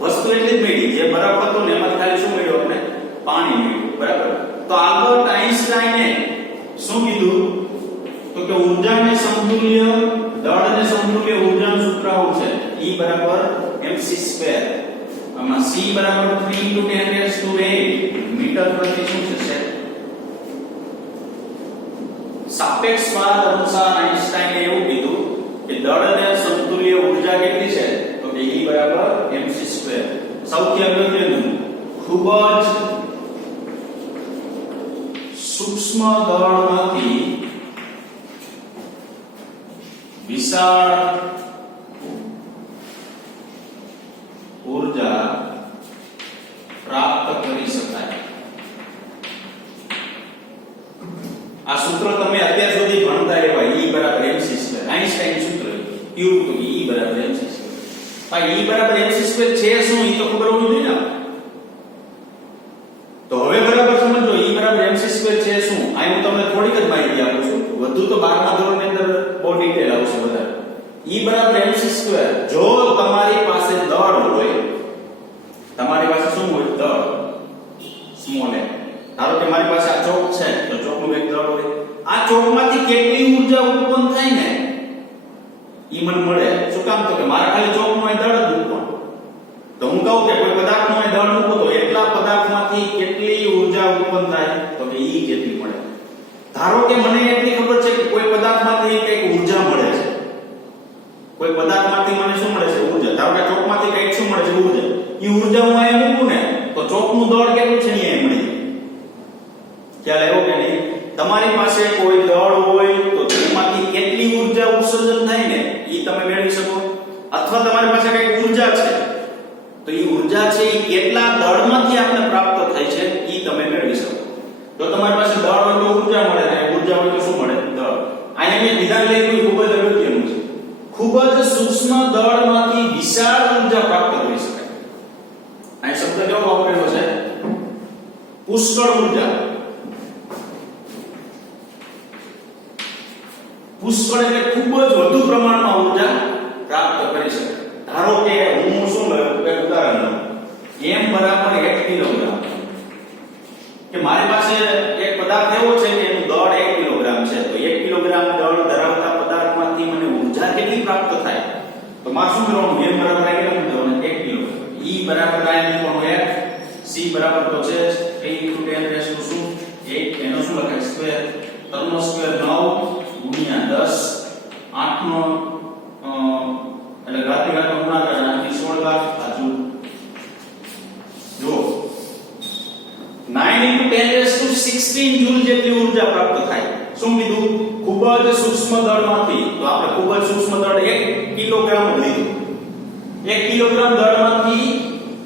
વસ્તુ એટલી જ મળી. જે બરફ હતો ને એમાં ખાલી શું મળ્યું? આપણે પાણી મળ્યું. બરાબર? તો આલ્બર્ટ આઈન્સ્ટાઈને શું કીધું? તો કે ઊર્જાને સમતુલ્ય, દળને સમતુલ્ય ઊર્જાનું સૂત્ર આવું છે: E = mc². આમાં c = 3 × 10⁸ મીટર પ્રતિ શું છે? સાપેક્ષવાદ અનુસાર આઈન્સ્ટાઈને એવું કીધું કે દળને સમતુલ્ય ઊર્જા કેટલી છે? તો કે E = mc². સૌથી અગત્યનું, ખૂબ જ સૂક્ષ્મ દળમાંથી વિશાળ ઊર્જા પ્રાપ્ત કરી શકાય. આ સૂત્ર તમે અત્યાર સુધી ભણતા રહેવા. E = mc². આઈન્સ્ટાઈન સૂત્ર કેવું હતું? E = mc². ભાઈ E = mc² છે શું? એ તો ખબર હોવી જોઈએ ને. તો હવે બરાબર સમજો E = mc² છે શું? આ હું તમને થોડીક જ માહિતી આપું છું. વધુ તો 12મા ધોરણની અંદર બહુ ડિટેલ આવશે બધા. E = mc². જો તમારી પાસે દળ હોય, તમારી પાસે શું હોય? દળ, સ્મોલ m. ધારો કે મારી પાસે આ ચોક છે, તો ચોકનું એક દળ હોય. આ ચોકમાંથી કેટલી ઊર્જા ઉત્પન્ન થાય ને ઈ મને મળે. શું કામ? તો કે મારે ખાલી ચોકનું એ દળ જ મૂકવાનું. તો હું કહું કે કોઈ પદાર્થનો એ દળ મૂકો તો એટલા પદાર્થમાંથી કેટલી ઊર્જા ઉત્પન્ન થાય? તો કે ઈ જેટલી મળે. ધારો કે મને એટલી ખબર છે કે કોઈ પદાર્થમાંથી કંઈક ઊર્જા મળે છે. કોઈ પદાર્થમાંથી મને શું મળે છે? ઊર્જા. ધારો કે ચોકમાંથી કંઈક શું મળે છે? ઊર્જા. ઈ ઊર્જા હું અહીંયા મૂકું ને તો ચોકનું દળ કેટલું છે ને એ મળી ખ્યાલ આવ્યો કે નહીં? તમારી પાસે કોઈ દળ હોય તો તેમાંથી કેટલી ઊર્જા ઉત્સર્જન થાય ને એ તમે મેળવી શકો, અથવા તમારી પાસે કઈ ઊર્જા છે તો એ ઊર્જા છે એ કેટલા દળમાંથી આપણે પ્રાપ્ત થાય છે એ તમે મેળવી શકો. જો તમારી પાસે દળ હોય તો ઊર્જા મળે, અને ઊર્જા હોય તો શું મળે? દળ. અહીંયા વિધાન લઈ ખૂબ જ અગત્યનું છે. ખૂબ જ સૂક્ષ્મ દળમાંથી વિશાળ ઊર્જા પ્રાપ્ત કરી શકાય. આ શબ્દ કેવો વાપરેલો છે? પુષ્કળ ઊર્જા. પુષ્કળ એટલે ખૂબ જ વધુ પ્રમાણમાં ઊર્જા પ્રાપ્ત કરી શકાય. ધારો કે હું શું લઉં, એક ઉદાહરણ લઉં, m બરાબર 1 કિલોગ્રામ, કે મારી પાસે એક પદાર્થ એવો છે કે એનું દળ 1 કિલોગ્રામ છે, તો 1 કિલોગ્રામ દળ ધરાવતા પદાર્થમાંથી મને ઊર્જા કેટલી પ્રાપ્ત થાય? તો મારે શું કરવાનું? m બરાબર આ કેટલું દેવાનું? 1 કિલોગ્રામ. e બરાબર આ મૂકવાનું 1, c બરાબર તો છે 3 × 10 શું 8, એનો શું લખાય? સ્ક્વેર. 3 નો સ્ક્વેર 9 ગુણ્યા 10, 8 નો એટલે ઘાત ગુણાકાર 8 ની 16 ઘાત બાજુ જો 9 × 10⁻16 જૂલ જેટલી ઊર્જા પ્રાપ્ત થાય. શું કીધું? ખૂબ જ સૂક્ષ્મ દળમાંથી. તો આપણે ખૂબ જ સૂક્ષ્મ દળ 1 કિલોગ્રામ લીધું. 1 કિલોગ્રામ દળમાંથી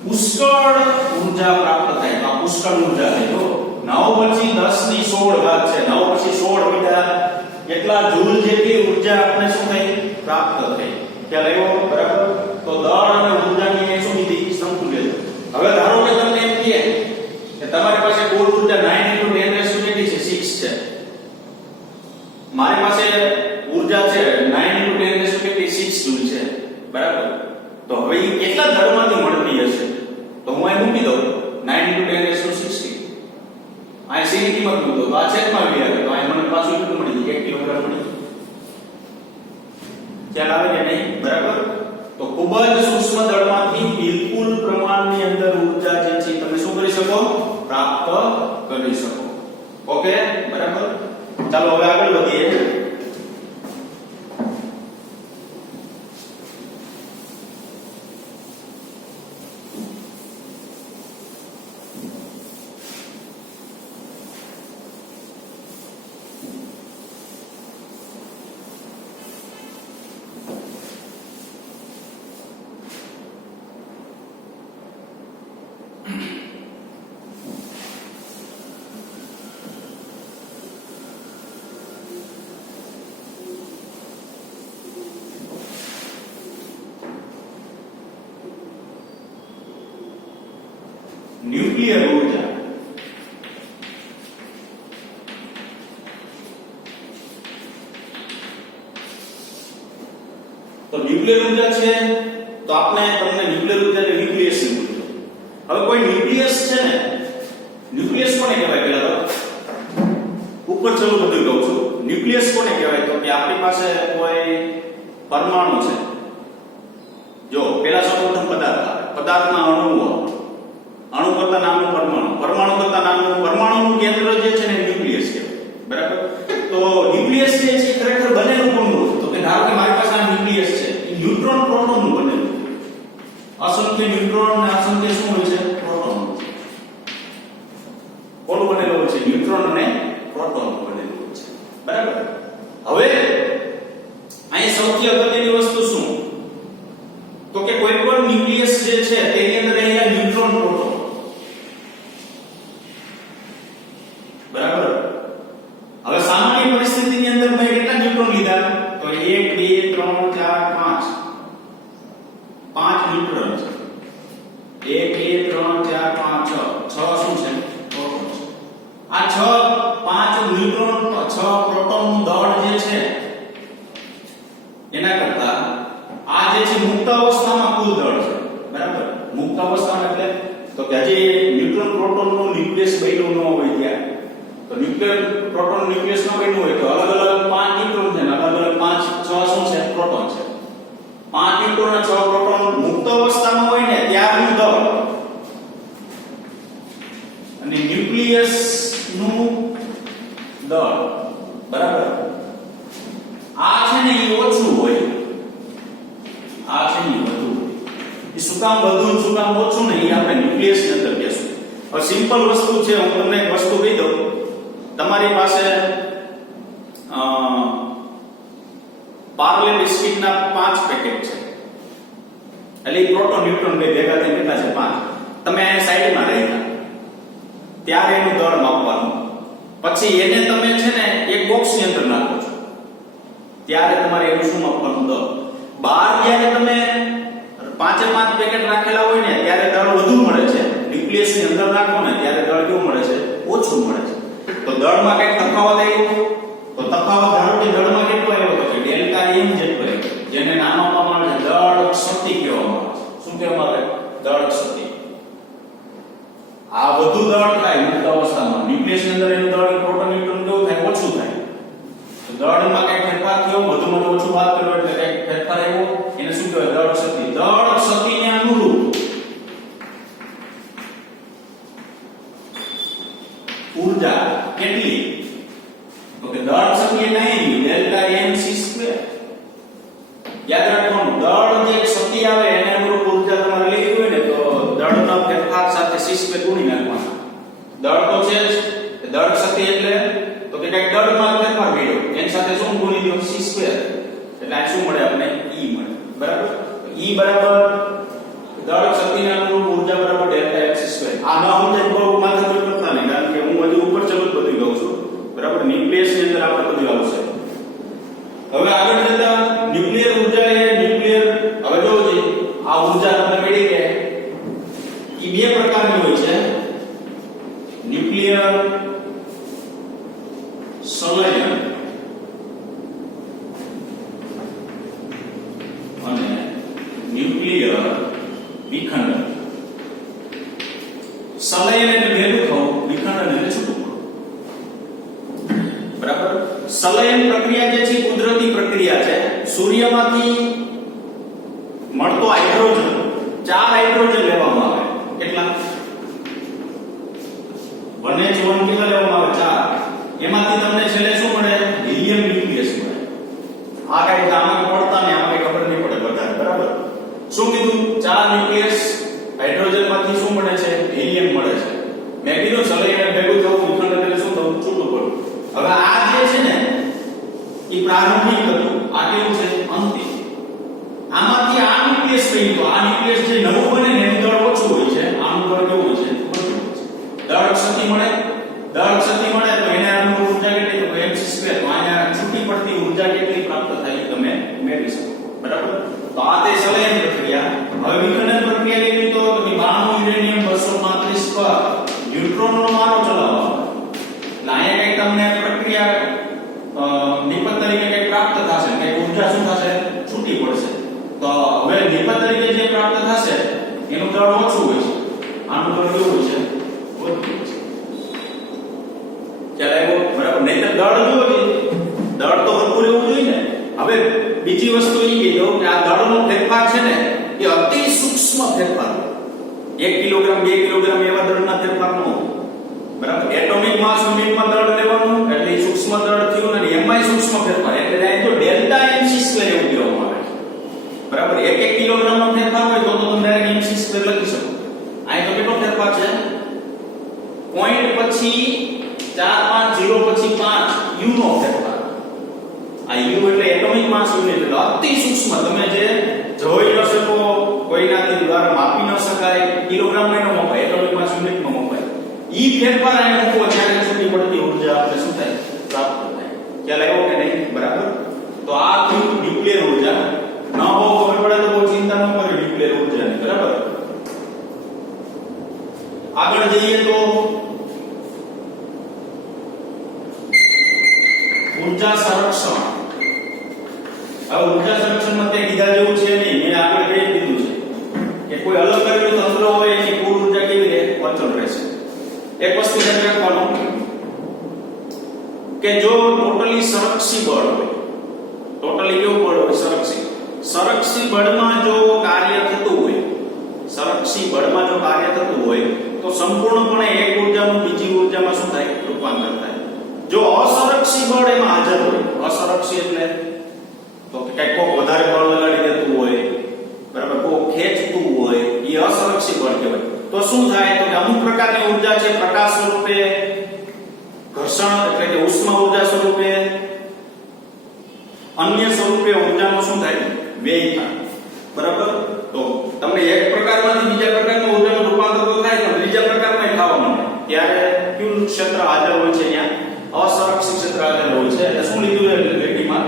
પુષ્કળ ઊર્જા પ્રાપ્ત થાય. તો આ પુષ્કળ ઊર્જા છે. જો 9 પછી 10 ની 16 ઘાત છે, 9 પછી 16 બીજા એટલા જૂલ જેટલી ઊર્જા આપણે શું થઈ? પ્રાપ્ત થઈ. ખ્યાલ આવ્યો? બરાબર. તો દળ અને ઊર્જાની શું કીધી? સમતુલ્ય. હવે ધારો કે તમને એમ કહે કે તમારી પાસે કુલ ઊર્જા 9 × 10⁻6 છે, મારી પાસે ઊર્જા છે 9 × 10⁻6 જૂલ છે, બરાબર. તો હવે એ કેટલા દળમાંથી મળતી હશે? તો હું અહીં મૂકી દઉં 9 × 10⁻60. આ c ની કિંમત મૂકો તો આ છેદમાં લઈ આવે તો અહીં મને પાછું કેટલું મળી જાય? 1 કિલોગ્રામ મળી. ખ્યાલ આવે કે નહીં? બરાબર. તો ખૂબ જ સૂક્ષ્મ દળમાંથી બિલકુલ પ્રમાણની અંદર ઊર્જા જે છે તમે શું કરી શકો? પ્રાપ્ત કરી શકો. ઓકે, બરાબર. ચાલો હવે આગળ વધીએ. ન્યુક્લિયર ઊર્જા. તો ન્યુક્લિયર ઊર્જા છે તો આપણે તમને ન્યુક્લિયર ઊર્જા એટલે ન્યુક્લિયસ ની ઊર્જા. હવે કોઈ ન્યુક્લિયસ છે ને, ન્યુક્લિયસ કોને કહેવાય? પેલા તો ઉપર ચલો બધું કહું છું. ન્યુક્લિયસ કોને કહેવાય? તો કે આપણી પાસે કોઈ પરમાણુ છે. જો પેલા સૌપ્રથમ પદાર્થના અણુઓ, અણુ કરતા નાનું પરમાણુ, પરમાણુ કરતા નાનું, પરમાણુનું કેન્દ્ર જે છે ને ન્યુક્લિયસ કહેવાય, બરાબર. તો ન્યુક્લિયસ જે છે ખરેખર બનેલું કોનું? તો કે ધારો કે મારી પાસે આ ન્યુક્લિયસ છે, એ ન્યુટ્રોન પ્રોટોનનું બનેલું. અસંખ્ય ન્યુટ્રોન અને અસંખ્ય શું હોય છે? પ્રોટોન. કોનું બનેલું હોય છે? ન્યુટ્રોન અને પ્રોટોનનું બનેલું હોય છે, બરાબર. હવે અહીં સૌથી અગત્યની વસ્તુ શું? તો કે કોઈ પણ ન્યુક્લિયસ જે છે તેની અંદર રહેલા ન્યુટ્રોન પ્રોટોન, બરાબર. હવે સામાન્ય પરિસ્થિતિની અંદર મેં કેટલા ન્યુટ્રોન લીધા? તો 1 2 3 4 5 5 ન્યુટ્રોન છે. 1 2 3 4 5 6 શું છે? પ્રોટોન છે. આ 5 ન્યુટ્રોન 6 પ્રોટોનનું દળ જે છે એના કરતા આ જે છે મુક્ત અવસ્થામાં કુલ દળ છે, બરાબર. મુક્ત અવસ્થામાં એટલે તો કે હજી ન્યુટ્રોન પ્રોટોનનું ન્યુક્લિયસ બન્યું ન હોય ત્યાં, તો ન્યુક્લિયર પ્રોટોન ન્યુક્લિયસ ન બન્યું હોય તો અલગ અલગ 5 ન્યુટ્રોન છે, અલગ અલગ 6 શું છે? પ્રોટોન છે. 5 ન્યુટ્રોન અને 6 પ્રોટોન મુક્ત અવસ્થામાં હોય ને ત્યારનું દળ અને ન્યુક્લિયસ નું દળ, બરાબર. આ છે ને એ ઓછું હોય, આ છે ને વધુ. એ શું કામ વધુ શું કામ ઓછું ને એ આપણે ન્યુક્લિયસ ની અંદર કહેશું. હવે સિમ્પલ વસ્તુ છે, હું તમને એક વસ્તુ કહી દઉં. તમારી પાસે પાર્લે બિસ્કિટના 5 પેકેટ છે, એટલે પ્રોટોન ન્યુટ્રોન બે ભેગા થઈને કેટલા છે? 5. તમે સાઈડમાં રાખ્યા ત્યારે એનું દળ માપવાનું. પછી એને તમે છે ને એક બોક્સની અંદર નાખો છો ત્યારે તમારે એનું શું માપવાનું? દળ. બહાર જ્યારે તમે 5 પેકેટ રાખેલા હોય ને ત્યારે દળ વધુ મળે છે, ન્યુક્લિયસની અંદર નાખો ને ત્યારે દળ કેવું મળે છે? ઓછું મળે છે. તો દળમાં કઈ તફાવત આવ્યો? તો તફાવત ધારો કે દળમાં કેટલો આવ્યો છે? ડેલ્ટા એમ જેટલો આવ્યો, જેને નામ આપવામાં આવે છે દળ શક્તિ કહેવામાં આવે છે. શું કહેવામાં આવે? દળ શક્તિ. આ વધુ દળ થાય મુક્ત અવસ્થામાં, ન્યુક્લિયસની અંદર એનું દળ પ્રોટોન ન્યુટ્રોન કેવું થાય? ઓછું થાય. તો દળમાં કઈ ફેરફાર થયો, વધુમાં ઓછું વાત કર્યો એટલે કઈ ફેરફાર આવ્યો, એને શું કહેવાય? દળ શક્તિ. દળ શક્તિને અનુરૂપ ઊર્જા કેટલી? તો કે દળ શક્તિ એ નહીં, ડેલ્ટા એમ સી સ્ક્વેર. યાદ રાખવાનું, દળ જે શક્તિ આવે એને અનુરૂપ ઊર્જા તમારે લેવી હોય ને તો દળના ફેરફાર સાથે સી સ્ક્વેર ગુણી નાખવાનું. દળ તો છે જ, દળ શક્તિ એટલે તો કે કઈક દળમાં ફેરફાર કર્યો એની સાથે શું ગુણી દો? C square. એટલે આ શું મળે આપણે? ઈ મળે. બરાબર? ઈ બરાબર દળ શક્તિને અનુરૂપ ઊર્જા બરાબર ડેલ્ટા એમ સી સ્ક્વેર. આ ન સમજાય બહુ માથાકૂટ કરતા નહીં, કારણ કે હું હજી ઉપર ચલો બધું કહું છું. બરાબર? ન્યુક્લિયસની અંદર આપણે બધું આવશે. હવે આગળ જતા ન્યુક્લિયર ઊર્જા એ ન્યુક્લિયર, હવે જો આ ઊર્જા તમને મળી કે ઈ બે પ્રકારની હોય છે, ન્યુક્લિયર સંલયન અને ન્યુક્લિયર વિખંડન. સંલયન એટલે ભેગું થવું, વિખંડન એટલે છૂટું પડવું. બરાબર? સંલયન પ્રક્રિયા જે છે કુદરતી પ્રક્રિયા છે. સૂર્યમાંથી મળતો હાઇડ્રોજન, 4 હાઇડ્રોજન લેવામાં આવે. કેટલા? 1H1 કેટલા લેવામાં આવે? 4. એમાંથી તમને છેલ્લે શું મળે? હિલિયમ ન્યુક્લિયસ મળે. આ કઈ આમાં પડતા ને આમાં કઈ ખબર નહીં પડે બધા. બરાબર? શું કીધું? 4 ન્યુક્લિયસ હાઇડ્રોજનમાંથી શું મળે છે? હિલિયમ મળે છે. મેં કીધું સંલયન ભેગું થવું, વિખંડન એટલે શું થવું? છૂટું પડવું. હવે આ જે છે ને એ પ્રારંભિક હતું, આ કેવું છે? અંતિમ. આમાંથી આ ન્યુક્લિયસ બન્યું તો આ ન્યુક્લિયસ જે નવું બને ને એનું દળ ઓછું હોય છે, આનું દળ કેવું હોય છે? વધુ હોય છે. દળ શક્તિ મળે, દળ શક્તિ મળે તો એને અનુરૂપ ઊર્જા કેટલી? તો mc2. તો અહીંયા છૂટી પડતી ઊર્જા કેટલી પ્રાપ્ત થાય તમે મેળવી શકો. બરાબર? તો આ તે સંલયન પ્રક્રિયા. હવે વિખંડન પ્રક્રિયા લેવી તો 92 યુરેનિયમ 235 પર ન્યુટ્રોનનો મારો ચલાવવાનો. એટલે અહીંયા કઈ તમને પ્રક્રિયા નિપજ તરીકે કઈ પ્રાપ્ત થશે, કઈ ઊર્જા શું થશે? છૂટી પડશે. તો હવે નિપજ તરીકે જે પ્રાપ્ત થશે એનું દળ ઓછું હોય છે, આનું દળ કેવું હોય છે? વધુ હોય છે. ચાલે એવો. બરાબર? નહીં તો દળ જોઈએ, દળ તો ભરપૂર એવું જોઈએ ને. હવે બીજી વસ્તુ એ કહી દઉં કે આ દળનો ફેરફાર છે ને એ અતિ સૂક્ષ્મ ફેરફાર. 1 કિલોગ્રામ 2 કિલોગ્રામ એવા દળના ફેરફાર ન હોય. બરાબર? એટોમિક માસ યુનિટમાં દળ લેવાનું એટલે સૂક્ષ્મ દળ થયું ને એમાંય સૂક્ષ્મ ફેરફાર. એટલે ત્યાં તો ડેલ્ટા mc સ્ક્વેર એવું કહેવામાં આવે છે. બરાબર? 1 કિલોગ્રામનો ફેરફાર હોય તો તમે ડાયરેક્ટ mc સ્ક્વેર લખી શકો. અહીં તો કેટલો ફેરફાર છે? પોઈન્ટ પછી 4 5 0 પછી 5 u નો ફેરફાર. આ u એટલે એટોમિક માસ યુનિટ, એટલે અતિ સૂક્ષ્મ. તમે જે જોઈ ન શકો, કોઈનાથી દ્વારા માપી ન શકાય, કિલોગ્રામમાં નો મપાય, એટોમિક માસ યુનિટમાં મપાય. ઈ ફેરફાર આને મૂકો ત્યારે છૂટી પડતી ઊર્જા આપણે શું થાય? પ્રાપ્ત થાય. ખ્યાલ આવ્યો કે નહીં? બરાબર? તો આ થયું ન્યુક્લિયર ઊર્જા. ન હો ખબર પડે તો બહુ ચિંતા ન કરે ન્યુક્લિયર ઊર્જાની. બરાબર? આગળ જઈએ તો ઊર્જા સંરક્ષણ. હવે ઊર્જા સંરક્ષણમાં તે કીધા જેવું છે નહીં, મેં આગળ કહી દીધું છે કે કોઈ અલગ કરેલું તંત્ર હોય એની કુલ ઊર્જા કેવી રહે? અચળ રહેશે. એક વસ્તુ યાદ રાખવાનું કે જો ટોટલી સંરક્ષી બળ હોય, ટોટલી કેવું બળ હોય? સંરક્ષી. સંરક્ષી બળમાં જો કાર્ય થતું હોય, સંરક્ષી બળમાં જો કાર્ય થતું હોય તો સંપૂર્ણપણે એક ઊર્જાનું બીજી ઊર્જામાં શું થાય? રૂપાંતર થાય. જો અસંરક્ષી બળ એમાં હાજર હોય, અસંરક્ષી એટલે તો કઈક કોક વધારે બળ લગાડી દેતું હોય, બરાબર, કોક ખેંચતું હોય, એ અસંરક્ષી બળ કહેવાય. તો તો શું થાય તો કે અમુક પ્રકારની ઊર્જા છે પ્રકાશ સ્વરૂપે, ઘર્ષણ એટલે કે ઉષ્મા ઊર્જા સ્વરૂપે, અન્ય સ્વરૂપે ઊર્જાનો શું થાય વ્યય થાય. બરાબર. તો તમને એક પ્રકારમાંથી બીજા પ્રકારમાં ઊર્જાનું રૂપાંતર તો થાય પણ બીજા પ્રકારમાં થવા માંડે ત્યારે કયું ક્ષેત્ર હાજર હોય છે? ત્યાં અસંરક્ષિત ક્ષેત્ર હાજર હોય છે. એટલે શું લીધું છે પેટીમાં?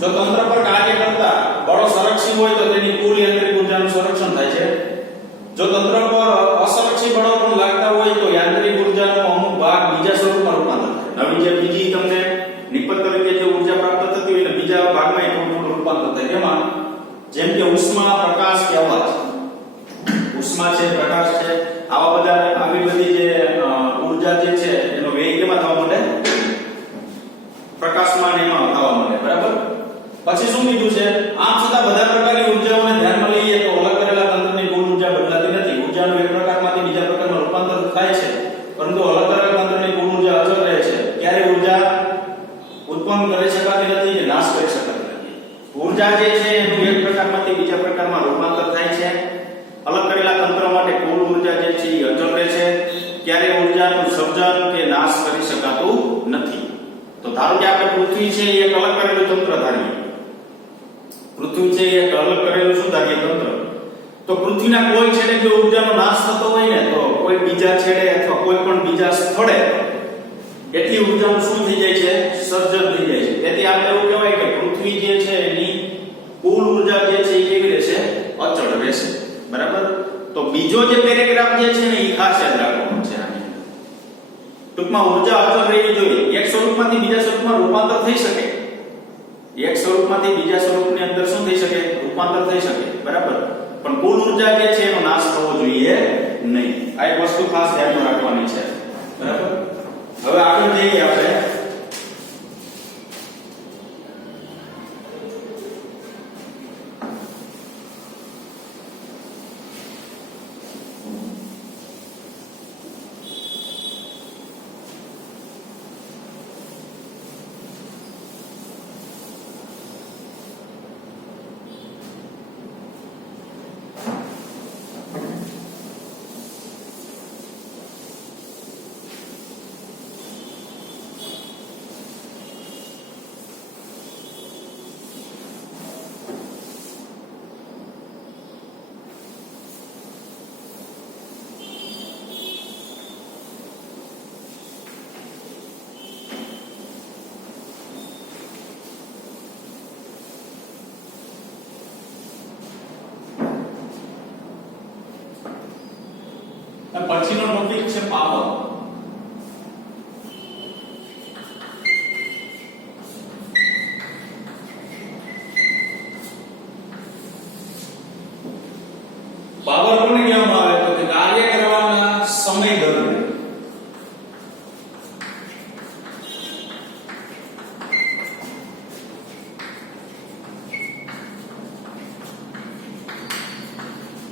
જો તંત્ર પર કાર્ય કરતા બળો સંરક્ષિત હોય તો તેની કુલ યાંત્રિક ઊર્જાનું સંરક્ષણ થાય છે. જો તંત્ર પર અસંરક્ષિત બળો પણ લાગતા હોય તો યાંત્રિક ઊર્જાનો અમુક ભાગ બીજા સ્વરૂપમાં રૂપાંતર થાય. બીજી તમને નિપત તરીકે જે ઊર્જા પ્રાપ્ત થતી હોય ને બીજા ભાગમાં થોડું રૂપાંતર થાય. જેમાં જેમ કે ઉષ્મા, પ્રકાશ કે અવાજ. ઉષ્મા છે, પ્રકાશ છે, આવા બધા આવી બધી જે ઊર્જા જે છે એનો વ્યય કેમાં થવા માંડે? પ્રકાશમાં ને એમાં થવા માંડે. બરાબર. પછી શું કીધું છે? આમ છતાં બધા પ્રકારની ઊર્જાઓને ધ્યાનમાં લઈએ તો અલગ કરેલા તંત્રની કુલ ઊર્જા બદલાતી નથી. ઊર્જાનું એક પ્રકારમાંથી બીજા પ્રકારમાં રૂપાંતર થાય છે પરંતુ અલગ કરેલા તંત્રની કુલ ઊર્જા અચળ રહે છે. ક્યારે ઊર્જા ઉત્પન્ન કરી શકાતી નથી કે નાશ કરી શકાતી નથી. ઊર્જા જે છે એનું એક પ્રકારમાંથી બીજા પ્રકારમાં રૂપાંતર થાય છે. અલગ કરેલા તંત્ર માટે કુલ ઊર્જા જે છે એ અચળ રહે છે. ક્યારે ઊર્જાનું સર્જન કે નાશ કરી શકાતું નથી. તો ધારો કે આપણે પૃથ્વી છે એ એક અલગ કરેલું તંત્ર ધારીએ. પૃથ્વી છે એ એક અલગ કરેલું શું ધારીએ? તંત્ર. તો પૃથ્વીના કોઈ છેડે જો ઊર્જાનો નાશ થતો હોય ને તો કોઈ બીજા છેડે અથવા કોઈ પણ બીજા સ્થળે એટલી ઊર્જાનું શું થઈ જાય છે? સર્જન થઈ જાય છે. તેથી આપણે એવું કહેવાય કે પૃથ્વી જે છે એની કુલ ઊર્જા જે છે એ કેવી રહેશે? અચળ રહેશે. બરાબર. તો બીજો જે પેરેગ્રાફ જે છે ને એ ખાસ યાદ રાખવાનું છે. ટૂંકમાં ઊર્જા અચળ રહેવી જોઈએ. એક સ્વરૂપમાંથી બીજા સ્વરૂપમાં રૂપાંતર થઈ શકે. એક સ્વરૂપમાંથી બીજા સ્વરૂપની અંદર શું થઈ શકે? રૂપાંતર થઈ શકે. બરાબર. પણ કુલ ઊર્જા જે છે એનો નાશ થવો જોઈએ નહીં. આ એક વસ્તુ ખાસ ધ્યાનમાં રાખવાની છે. બરાબર. હવે આગળ જઈએ આપણે. પછીનો ટોપિક છે પાવર. પાવર કોને કહેવામાં આવે? તો કે કાર્ય કરવાના સમય દરને.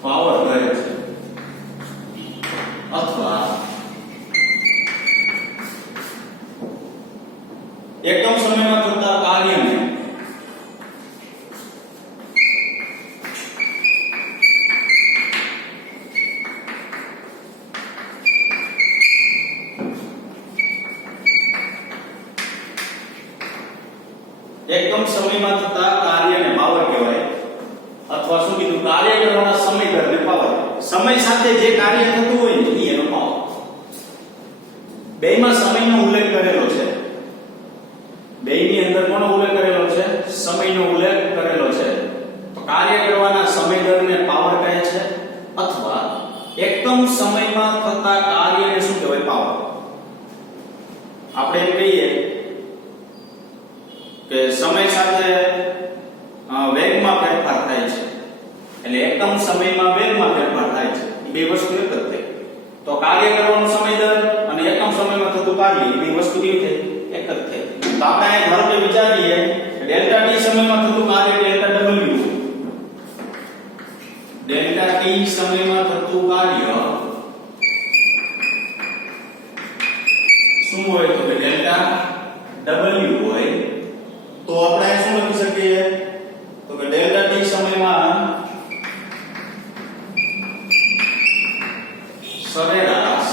પાવર કહે છે. અથવા એકમ સમયમાં થતા કાર્યને એકમ સમયમાં થતા કાર્યને પાવર કહેવાય. અથવા શું કીધું? કાર્ય કરવાના સમય દરને પાવર. સમય સાથે જે કાર્ય થતું હોય ને એનો પાવર. બેયમાં સમયનો ઉલ્લેખ કરેલો છે. બેયની અંદર કોનો ઉલ્લેખ કરેલો છે? સમયનો ઉલ્લેખ કરેલો છે. તો કાર્ય કરવાના સમય દરને પાવર કહે છે. અથવા એકમ સમયમાં થતા કાર્યને શું કહેવાય? પાવર. આપણે એમ કહીએ કે સમય સાથે વેગમાં ફેરફાર થાય છે. એટલે એકમ સમયમાં વેગમાં ફેરફાર થાય છે. એ બે વસ્તુ એક જ થઈ. તો કાર્ય કરવાનો સમય દર અને એકમ સમયમાં થતું કાર્ય એ બે વસ્તુ કેવી થઈ? એક જ થઈ. તો આપણે ધારો કે વિચારીએ ડેલ્ટા ટી સમયમાં થતું કાર્ય ડેલ્ટા ડબલ્યુ. ડેલ્ટા ટી સમયમાં થતું કાર્ય શું હોય? તો કે ડેલ્ટા ડબલ્યુ હોય. તો આપણે શું લખી શકીએ? તો કે ડેલ્ટા ટી સમયમાં સરેરાશ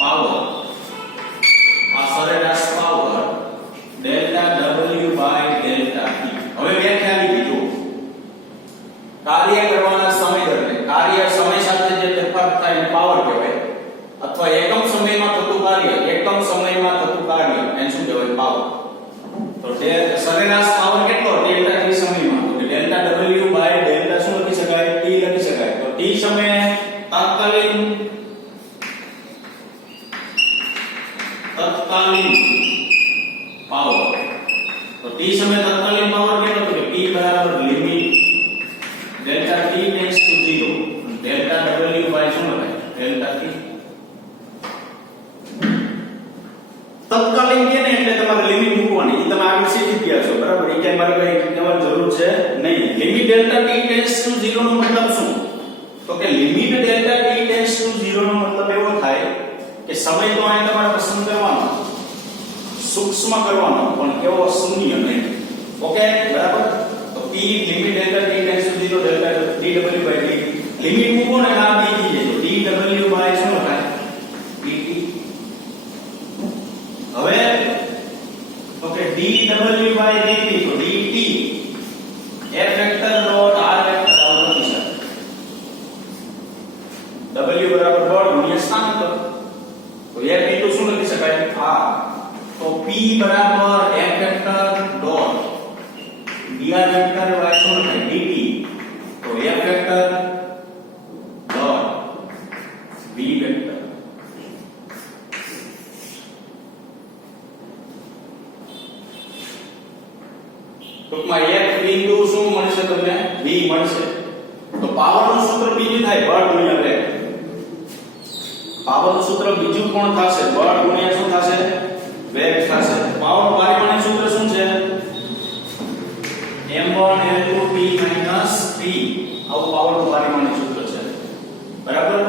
પાવર, આ સરેરાશ power delta W by delta T. હવે વ્યાખ્યા આવી ગઈ. કાર્ય કરવાના સમય દરને, કાર્ય સમય સાથે જે ફેરફાર થાય એને પાવર કહેવાય, અથવા એકમ સમયમાં થતું કાર્ય, એકમ સમયમાં થતું કાર્ય એને શું કહેવાય? પાવર. તો સરેરાશ પાવર કેટલો? ડેલ્ટા T સમયમાં. તો ડેલ્ટા W બાય ડેલ્ટા શું લખી શકાય? T લખી શકાય. તો T સમયે તત્કાલીન પાવર. તો T સમયે તત્કાલીન પાવર કેટલો? તો P બરાબર limit delta T tends to 0 delta W by શું લખાય? Delta T. તત્કાલીન કે ને એટલે તમારે લિમિટ મૂકવાની. એ તમે આગળ શીખી ગયા છો, બરાબર? એ ક્યાંય મારે કઈ કહેવાની જરૂર છે નહીં. Limit delta T tends to 0 નો મતલબ શું? તો કે limit delta T tends to 0 નો મતલબ એવો થાય કે સમય તો અહીં તમારે પસંદ કરવાનો, સૂક્ષ્મ કરવાનો, પણ કેવો? શૂન્ય નહીં. ઓકે, બરાબર? તો P limit delta T tends to 0 delta dw by dt. Limit મૂકો ને આ dt થઈ જાય. તો dw બાય શું લખાય? dt. હવે ઓકે, dw બાય dt. તો dt f vector dot r vector આવું લખી શકાય. w બરાબર બળ ગુણ્યા સ્થાનાંતર. તો f ઇન્ટુ શું લખી શકાય? r. તો p બરાબર f vector dot dr vector by શું લખાય? dt. તો f vector dot v vector. ટૂંકમાં એક બિંદુ શું મળશે તમને? v મળશે. તો પાવરનું સૂત્ર બીજું થાય બળ ગુણ્યા વેગ. પાવરનું સૂત્ર બીજું કોણ થશે? બળ ગુણ્યા શું થશે? વેગ થશે. પાવરનું પારિમાણિક સૂત્ર શું છે? m1 L2 P - T. આવું પાવરનું પારિમાણિક સૂત્ર છે, બરાબર?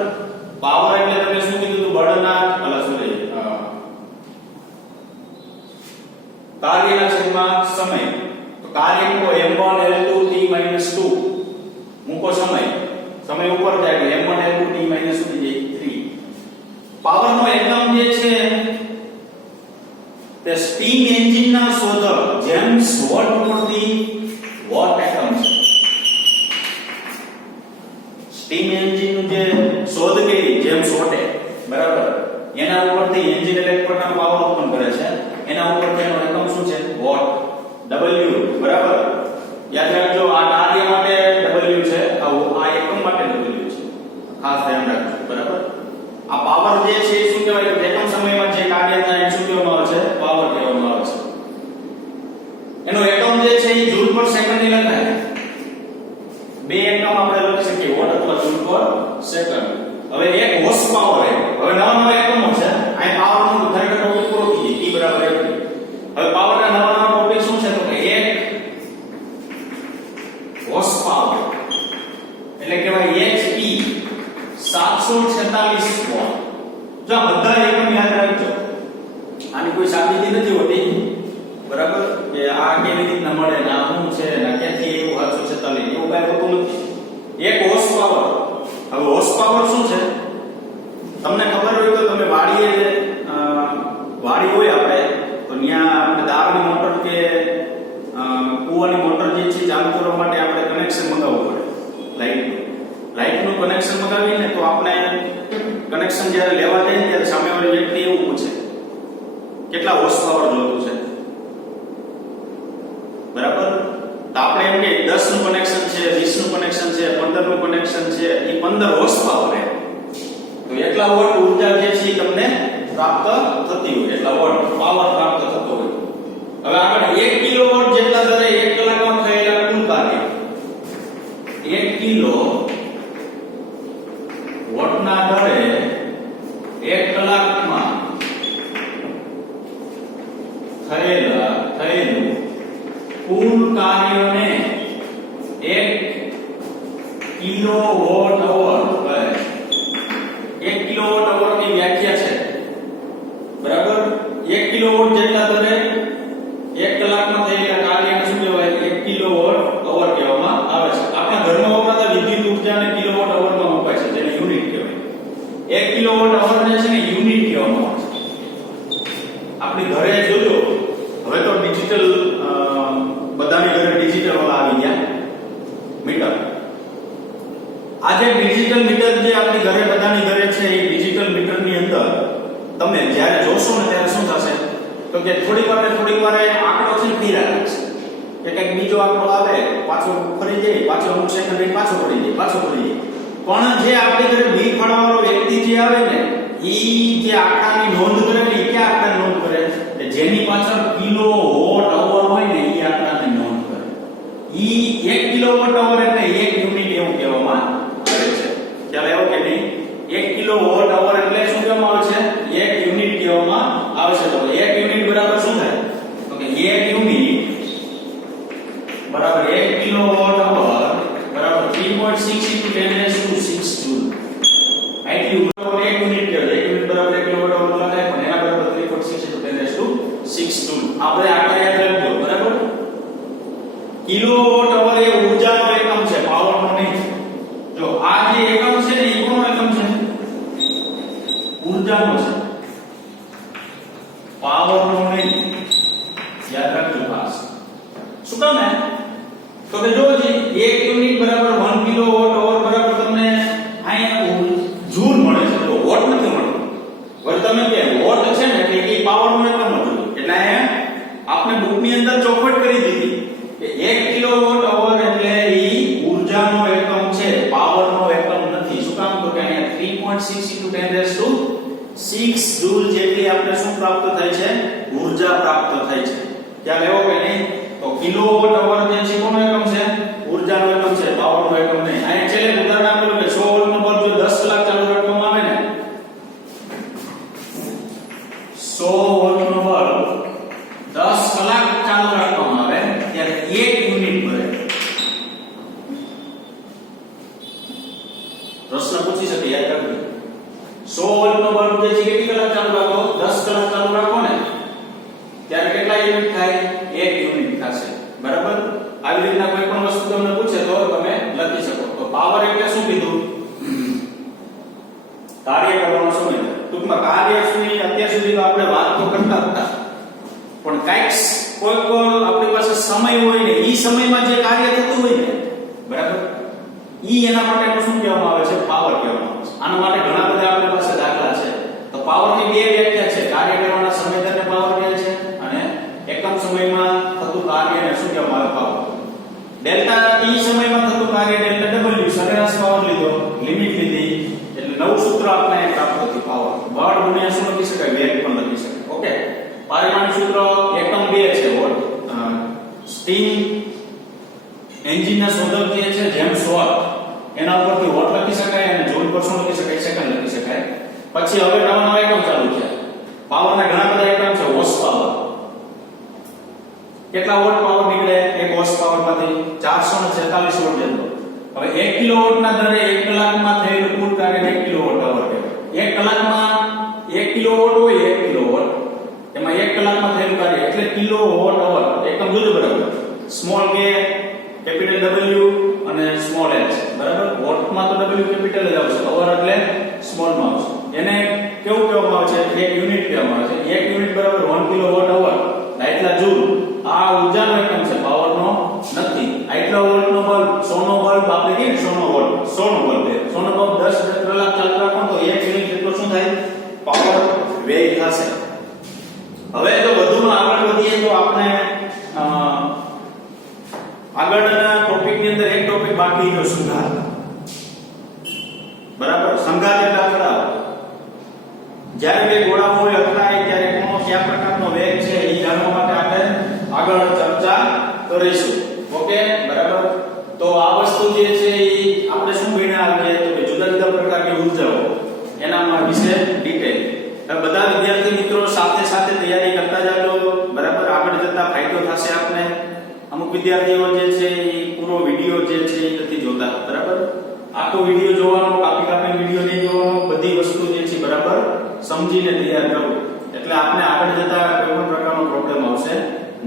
પાવર એટલે તમે શું કીધું હતું? બળના કાર્યના છેદમાં સમય. તો કાર્ય મૂકો m1 L2 T - 2 મૂકો સમય ઉપર જાય એટલે m1 L2 T - 2 થઈ જાય 3. પાવરનો એકમ જે છે તે સ્ટીમ એન્જિનના શોધક જેમ્સ વોટ પરથી વોટ એકમ છે. સ્ટીમ એન્જિનનું જે શોધ કરી જેમ્સ વોટે, બરાબર, એના ઉપરથી એન્જિન ઇલેક્ટ્રોનનો પાવર ઉત્પન્ન કરે છે. એના ઉપરથી એનો એકમ શું છે? વોટ. W, બરાબર? યાદ રાખજો, આ કાર્ય માટે W છે, આ એકમ માટે W છે. ખાસ ધ્યાન રાખજો, બરાબર? આ પાવર જે છે એ શું કહેવાય? એકમ સમયમાં જે કાર્ય થાય એ શું કહેવામાં આવે છે? પાવર કહેવામાં આવે છે. એનો એકમ જે છે એ જૂલ પર સેકન્ડ ની લખાય. બે એકમ આપણે લખી શકીએ, વોટ અથવા જૂલ પર સેકન્ડ. હવે એક હોર્સ પાવર છે. હવે નવા એકમો છે. આ પાવરનો ખરેખર ટોપિક પૂરો થઈ જાય. T બરાબર 1. હવે પાવરના નવા ટોપિક શું છે? તો કે 1 હોર્સ પાવર એટલે કહેવાય HP 746 વોટ. જો આ બધા એકમ યાદ રાખજો. આની કોઈ સાબિતી નથી હોતી, બરાબર? કે આ કેવી રીતના મળે ને આ શું છે ને ક્યાંથી એવું 746 એવું કાંઈ હોતું નથી. 1 હોર્સ પાવર. હવે હોર્સ પાવર શું છે? તમને ખબર હોય તો તમે વાડી હોય આપણે તો ત્યાં આપણે દાળની મોટર કે કૂવાની મોટર જે છે ચાલુ કરવા માટે આપણે કનેક્શન મંગાવવું પડે. લાઈટનું કનેક્શન મંગાવીને તો આપણે કનેક્શન જ્યારે લેવા જઈએ ત્યારે સામેવાળી વ્યક્તિ એવું પૂછે કેટલા હોર્સ પાવર જોતું છે, બરાબર? તો આપણે એમ કે 10 નું કનેક્શન છે, 20 નું કનેક્શન છે, 15 નું કનેક્શન છે, એ 15 હોર્સ પાવર છે. તો એટલા વોટ ઊર્જા જે છે તમને પ્રાપ્ત થતી હોય, એટલા વોટ પાવર પ્રાપ્ત થતો હોય. હવે આગળ 1 કિલોવોટ જેટલા દરે 1 કલાકમાં થયેલા કુલ કાર્ય 1 કિલો વોટના દરે 1 કલાકમાં થયેલું કુલ કાર્યને 1 કિલોવોટ અવર કહે. 1 કિલોવોટ અવર ની વ્યાખ્યા છે, બરાબર? 1 કિલોવોટ જેટલા દરે 1 કલાકમાં થયેલા કાર્યને શું કહેવાય? 1 કિલોવોટ અવર કહેવામાં આવે છે. આપણા ઘરમાં વપરાતા વિદ્યુત ઉર્જાને કિલોવોટ અવરમાં મુકાય છે, જેને યુનિટ કહેવાય. 1 કિલોવોટ અવરને છે ને યુનિટ કહેવામાં આવે છે. આપણી ઘરે જોજો, હવે તો ડિજિટલ બધાની ઘરે ડિજિટલ વાળા આવી ગયા મીટર. આજે ડિજિટલ મીટર જે આપણી ઘરે બધાની ઘરે છે, એ ડિજિટલ મીટરની અંદર તમે જ્યારે જોશો ને ત્યારે શું થશે, તો કે થોડીક વારે આંકડો છે ફેરા લાગશે, કે કંઈક બીજો આંકડો આવે, પાછો ફરી જાય, પાછો અમુક સેકન્ડ રહી પાછો ફરી જાય, પાછો ફરી જાય. પણ જે આપણી ઘરે બિલ ફાળવવાનો વ્યક્તિ જે આવે ને, ઈ જે આંકડાની નોંધ કરે ને, એ ક્યાં આંકડાની નોંધ કરે? કે જેની પાછળ કિલો વોટ અવર હોય ને, એ આંકડાની નોંધ કરે. ઈ 1 કિલોવોટ અવર એટલે 1 યુનિટ એવું કહેવામાં આવે છે. ખ્યાલ આવ્યો કે નહીં? 1 કિલોવોટ અવર એટલે શું કહેવામાં આવે છે? 1 યુનિટ કહેવામાં આવે છે. તો 1 યુનિટ બરાબર શું થાય? તો કે 1 યુનિટ બરાબર 1 કિલોવોટ અવર બરાબર 3.6 * 10⁶ જૂલ. આટલી બરાબર 1 યુનિટ કહેવાય. 1 યુનિટ બરાબર 1 કિલોવોટ અવર લખાય, પણ એના બરાબર 3.6 * 10⁶ જૂલ. આપણે આટલા યાદ રાખજો, બરાબર? કિલોવોટ અવર એ ઊર્જાનો એકમ છે, પાવરનો નહીં. જો આ જે એકમ છે ને, એ કોનો એકમ છે? ઊર્જાનો છે, પાવરનો નહીં. યાદ રાખજો ખાસ. શું કામ હે? તો કે જો જી 1 યુનિટ બરાબર 1 કિલોવોટ અવર બરાબર તમને અહીંયા જૂલ મળે છે, તો વોટ નથી મળતો. વળી તમે કે વોટ છે ને કે એ પાવરનો એકમ હતું, એટલે અહીંયા આપણે બુકની અંદર ચોખવટ કરી દીધી કે 1 કિલોવોટ અવર એટલે ઈ ઊર્જાનો એકમ છે, પાવરનો એકમ નથી. શું કામ? તો કે અહીંયા 3.6 * 10⁶ જૂલ જેટલી આપણે શું પ્રાપ્ત થાય છે? ઊર્જા પ્રાપ્ત થાય છે. ખ્યાલ આવ્યો કે નહીં? તો કિલોવોટ અવર જે છે કોનો એકમ છે? ઊર્જાનો એકમ છે, પાવરનો એકમ નહીં. અહીંયા છેલ્લે ઉદાહરણ આપેલું કે 100 વોલ્ટનો બલ્બ જો 10 કલાક ચાલુ રાખવામાં આવે ને, 100 વોલ્ટનો બલ્બ 10 કલાક ચાલુ રાખવામાં આવે ત્યારે 1 યુનિટ બને. પ્રશ્ન પૂછી શકે, યાદ રાખજો. 100 વોલ્ટનો બલ્બ જે છે કેટલી કલાક ચાલુ રાખો? 10 કલાક ચાલુ રાખો ને, ત્યારે કેટલા યુનિટ થાય? 1 યુનિટ થશે. બરાબર? આવી રીતના કોઈ પણ વસ્તુ તમને પૂછે તો તમે લખી શકો. તો પાવર એટલે શું કીધું? કાર્ય કરવાનો સમય. ટૂંકમાં કાર્ય સુધી અત્યાર સુધી તો આપણે વાત તો કરતા હતા, પણ કાંઈક કોઈ આપણી પાસે સમય હોય ને, ઈ સમયમાં જે કાર્ય થતું હોય ને, બરાબર, ઈ એના માટે શું કહેવામાં આવે છે? પાવર કહેવામાં આવે છે. આના માટે ઘણા બધા આપણી પાસે દાખલા છે. તો પાવરની બે વ્યાખ્યા છે. કાર્ય કરવાના સમય દરને પાવર કહે છે, અને એકમ સમયમાં થતું કાર્યને શું કહેવામાં આવે? પાવર. ડેલ્ટા ટી સમયમાં થતું કાર્ય ડેલ્ટા ડબલ્યુ, સરેરાશ પાવર લીધો, લિમિટ લીધી, એટલે નવું સૂત્ર આપણે પ્રાપ્ત થયું પાવર. બળ ગુણ્યા શું લખી શકાય? વેગ પણ લખી શકાય. ઓકે. પારિમાણિક સૂત્ર એકમ 2 છે, વોટ. સ્ટીમ એન્જિનના શોધક જે છે જેમ્સ વોટ, એના ઉપરથી વોટ લખી શકાય, અને જૂલ પર શું લખી શકાય? સેકન્ડ લખી શકાય. પછી હવે નવા એકમ ચાલુ છે. પાવરના ઘણા બધા એકમ છે. Horse power. કેટલા વોટ પાવર નીકળે? 1 હોર્સ પાવરમાંથી 446 વોટ જેટલો. હવે 1 કિલોવોટના દરે 1 કલાકમાં થયેલું કુલ કાર્ય 1 કિલોવોટ અવર કહેવાય. 1 કલાકમાં 1 કિલોવોટ હોય, 1 કિલોવોટ, એમાં 1 કલાકમાં થયેલું કાર્ય એટલે કિલોવોટ અવર. એકમ જુદું, બરાબર? સ્મોલ k, કેપિટલ W અને સ્મોલ h, બરાબર? વોટમાં તો W કેપિટલ જ આવશે, અવર એટલે સ્મોલમાં આવશે. એને કેવું કહેવામાં આવે છે? 1 યુનિટ કહેવામાં આવે છે. 1 યુનિટ બરાબર 1 કિલોવોટ અવર, એટલા જૂલ. આ ઊર્જાનો એકમ છે, પાવરનો નથી. આટલા વોલ્ટનો બલ્બ, 100 નો બલ્બ આપણે કહીએ ને, 100 નો વોલ્ટ, 100 નો બલ્બ, 100 નો બલ્બ 10 કલાક ચાલુ રાખો તો 1 યુનિટ જેટલો શું થાય? પાવર વ્યય થશે. હવે જો વધુમાં આગળ વધીએ તો આપણે આગળના ટોપિકની અંદર એક ટોપિક બાકી રહ્યો, સંઘાત. બરાબર? સંઘાત એટલે અથડાવ. જ્યારે બે ગોળાઓ અથડાય ત્યારે કોનો કયા પ્રકારનો વેગ છે એ જાણવા માટે આપણે આગળ ચર્ચા કરીશું. ઓકે, બરાબર? તો આ વસ્તુ જે છે એ આપણે શું ભણ્યા આવીએ તો કે જુદા જુદા પ્રકારની ઊર્જાઓ, એના વિશે ડિટેલ. બધા વિદ્યાર્થી મિત્રો સાથે સાથે તૈયારી કરતા જાજો, બરાબર? આગળ જતા ફાયદો થશે આપને. અમુક વિદ્યાર્થીઓ જે છે એ પૂરો વિડિયો જે છે એ નથી જોતા, બરાબર? આખો વિડિયો જોવાનો, કાપી વિડિયો નહીં જોવાનો, બધી વસ્તુ જે છે બરાબર સમજીને તૈયાર કરવું, એટલે આપને આગળ જતા કોઈ પણ પ્રકારનો પ્રોબ્લેમ આવશે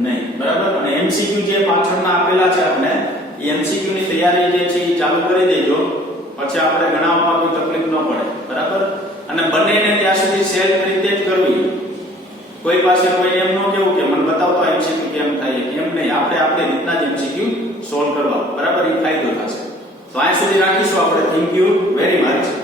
નહીં, બરાબર? અને MCQ જે પાછળના આપેલા છે આપણે, એ MCQ ની તૈયારી જે છે એ ચાલુ કરી દેજો, પછી આપણે ગણાવવામાં કોઈ તકલીફ ન પડે, બરાબર. અને બંનેને ત્યાં સુધી સેલ્ફ રીતે જ કરવી. કોઈ પાસે કોઈ એમ ન કેવું કે મને બતાવતો એમસીક્યુ કેમ થાય, એમ નહીં. આપણે આપણી રીતના જ એમસીક્યુ સોલ્વ કરવા, બરાબર. એ ફાયદો થશે. તો આ સુધી રાખીશું આપણે. Thank you very much.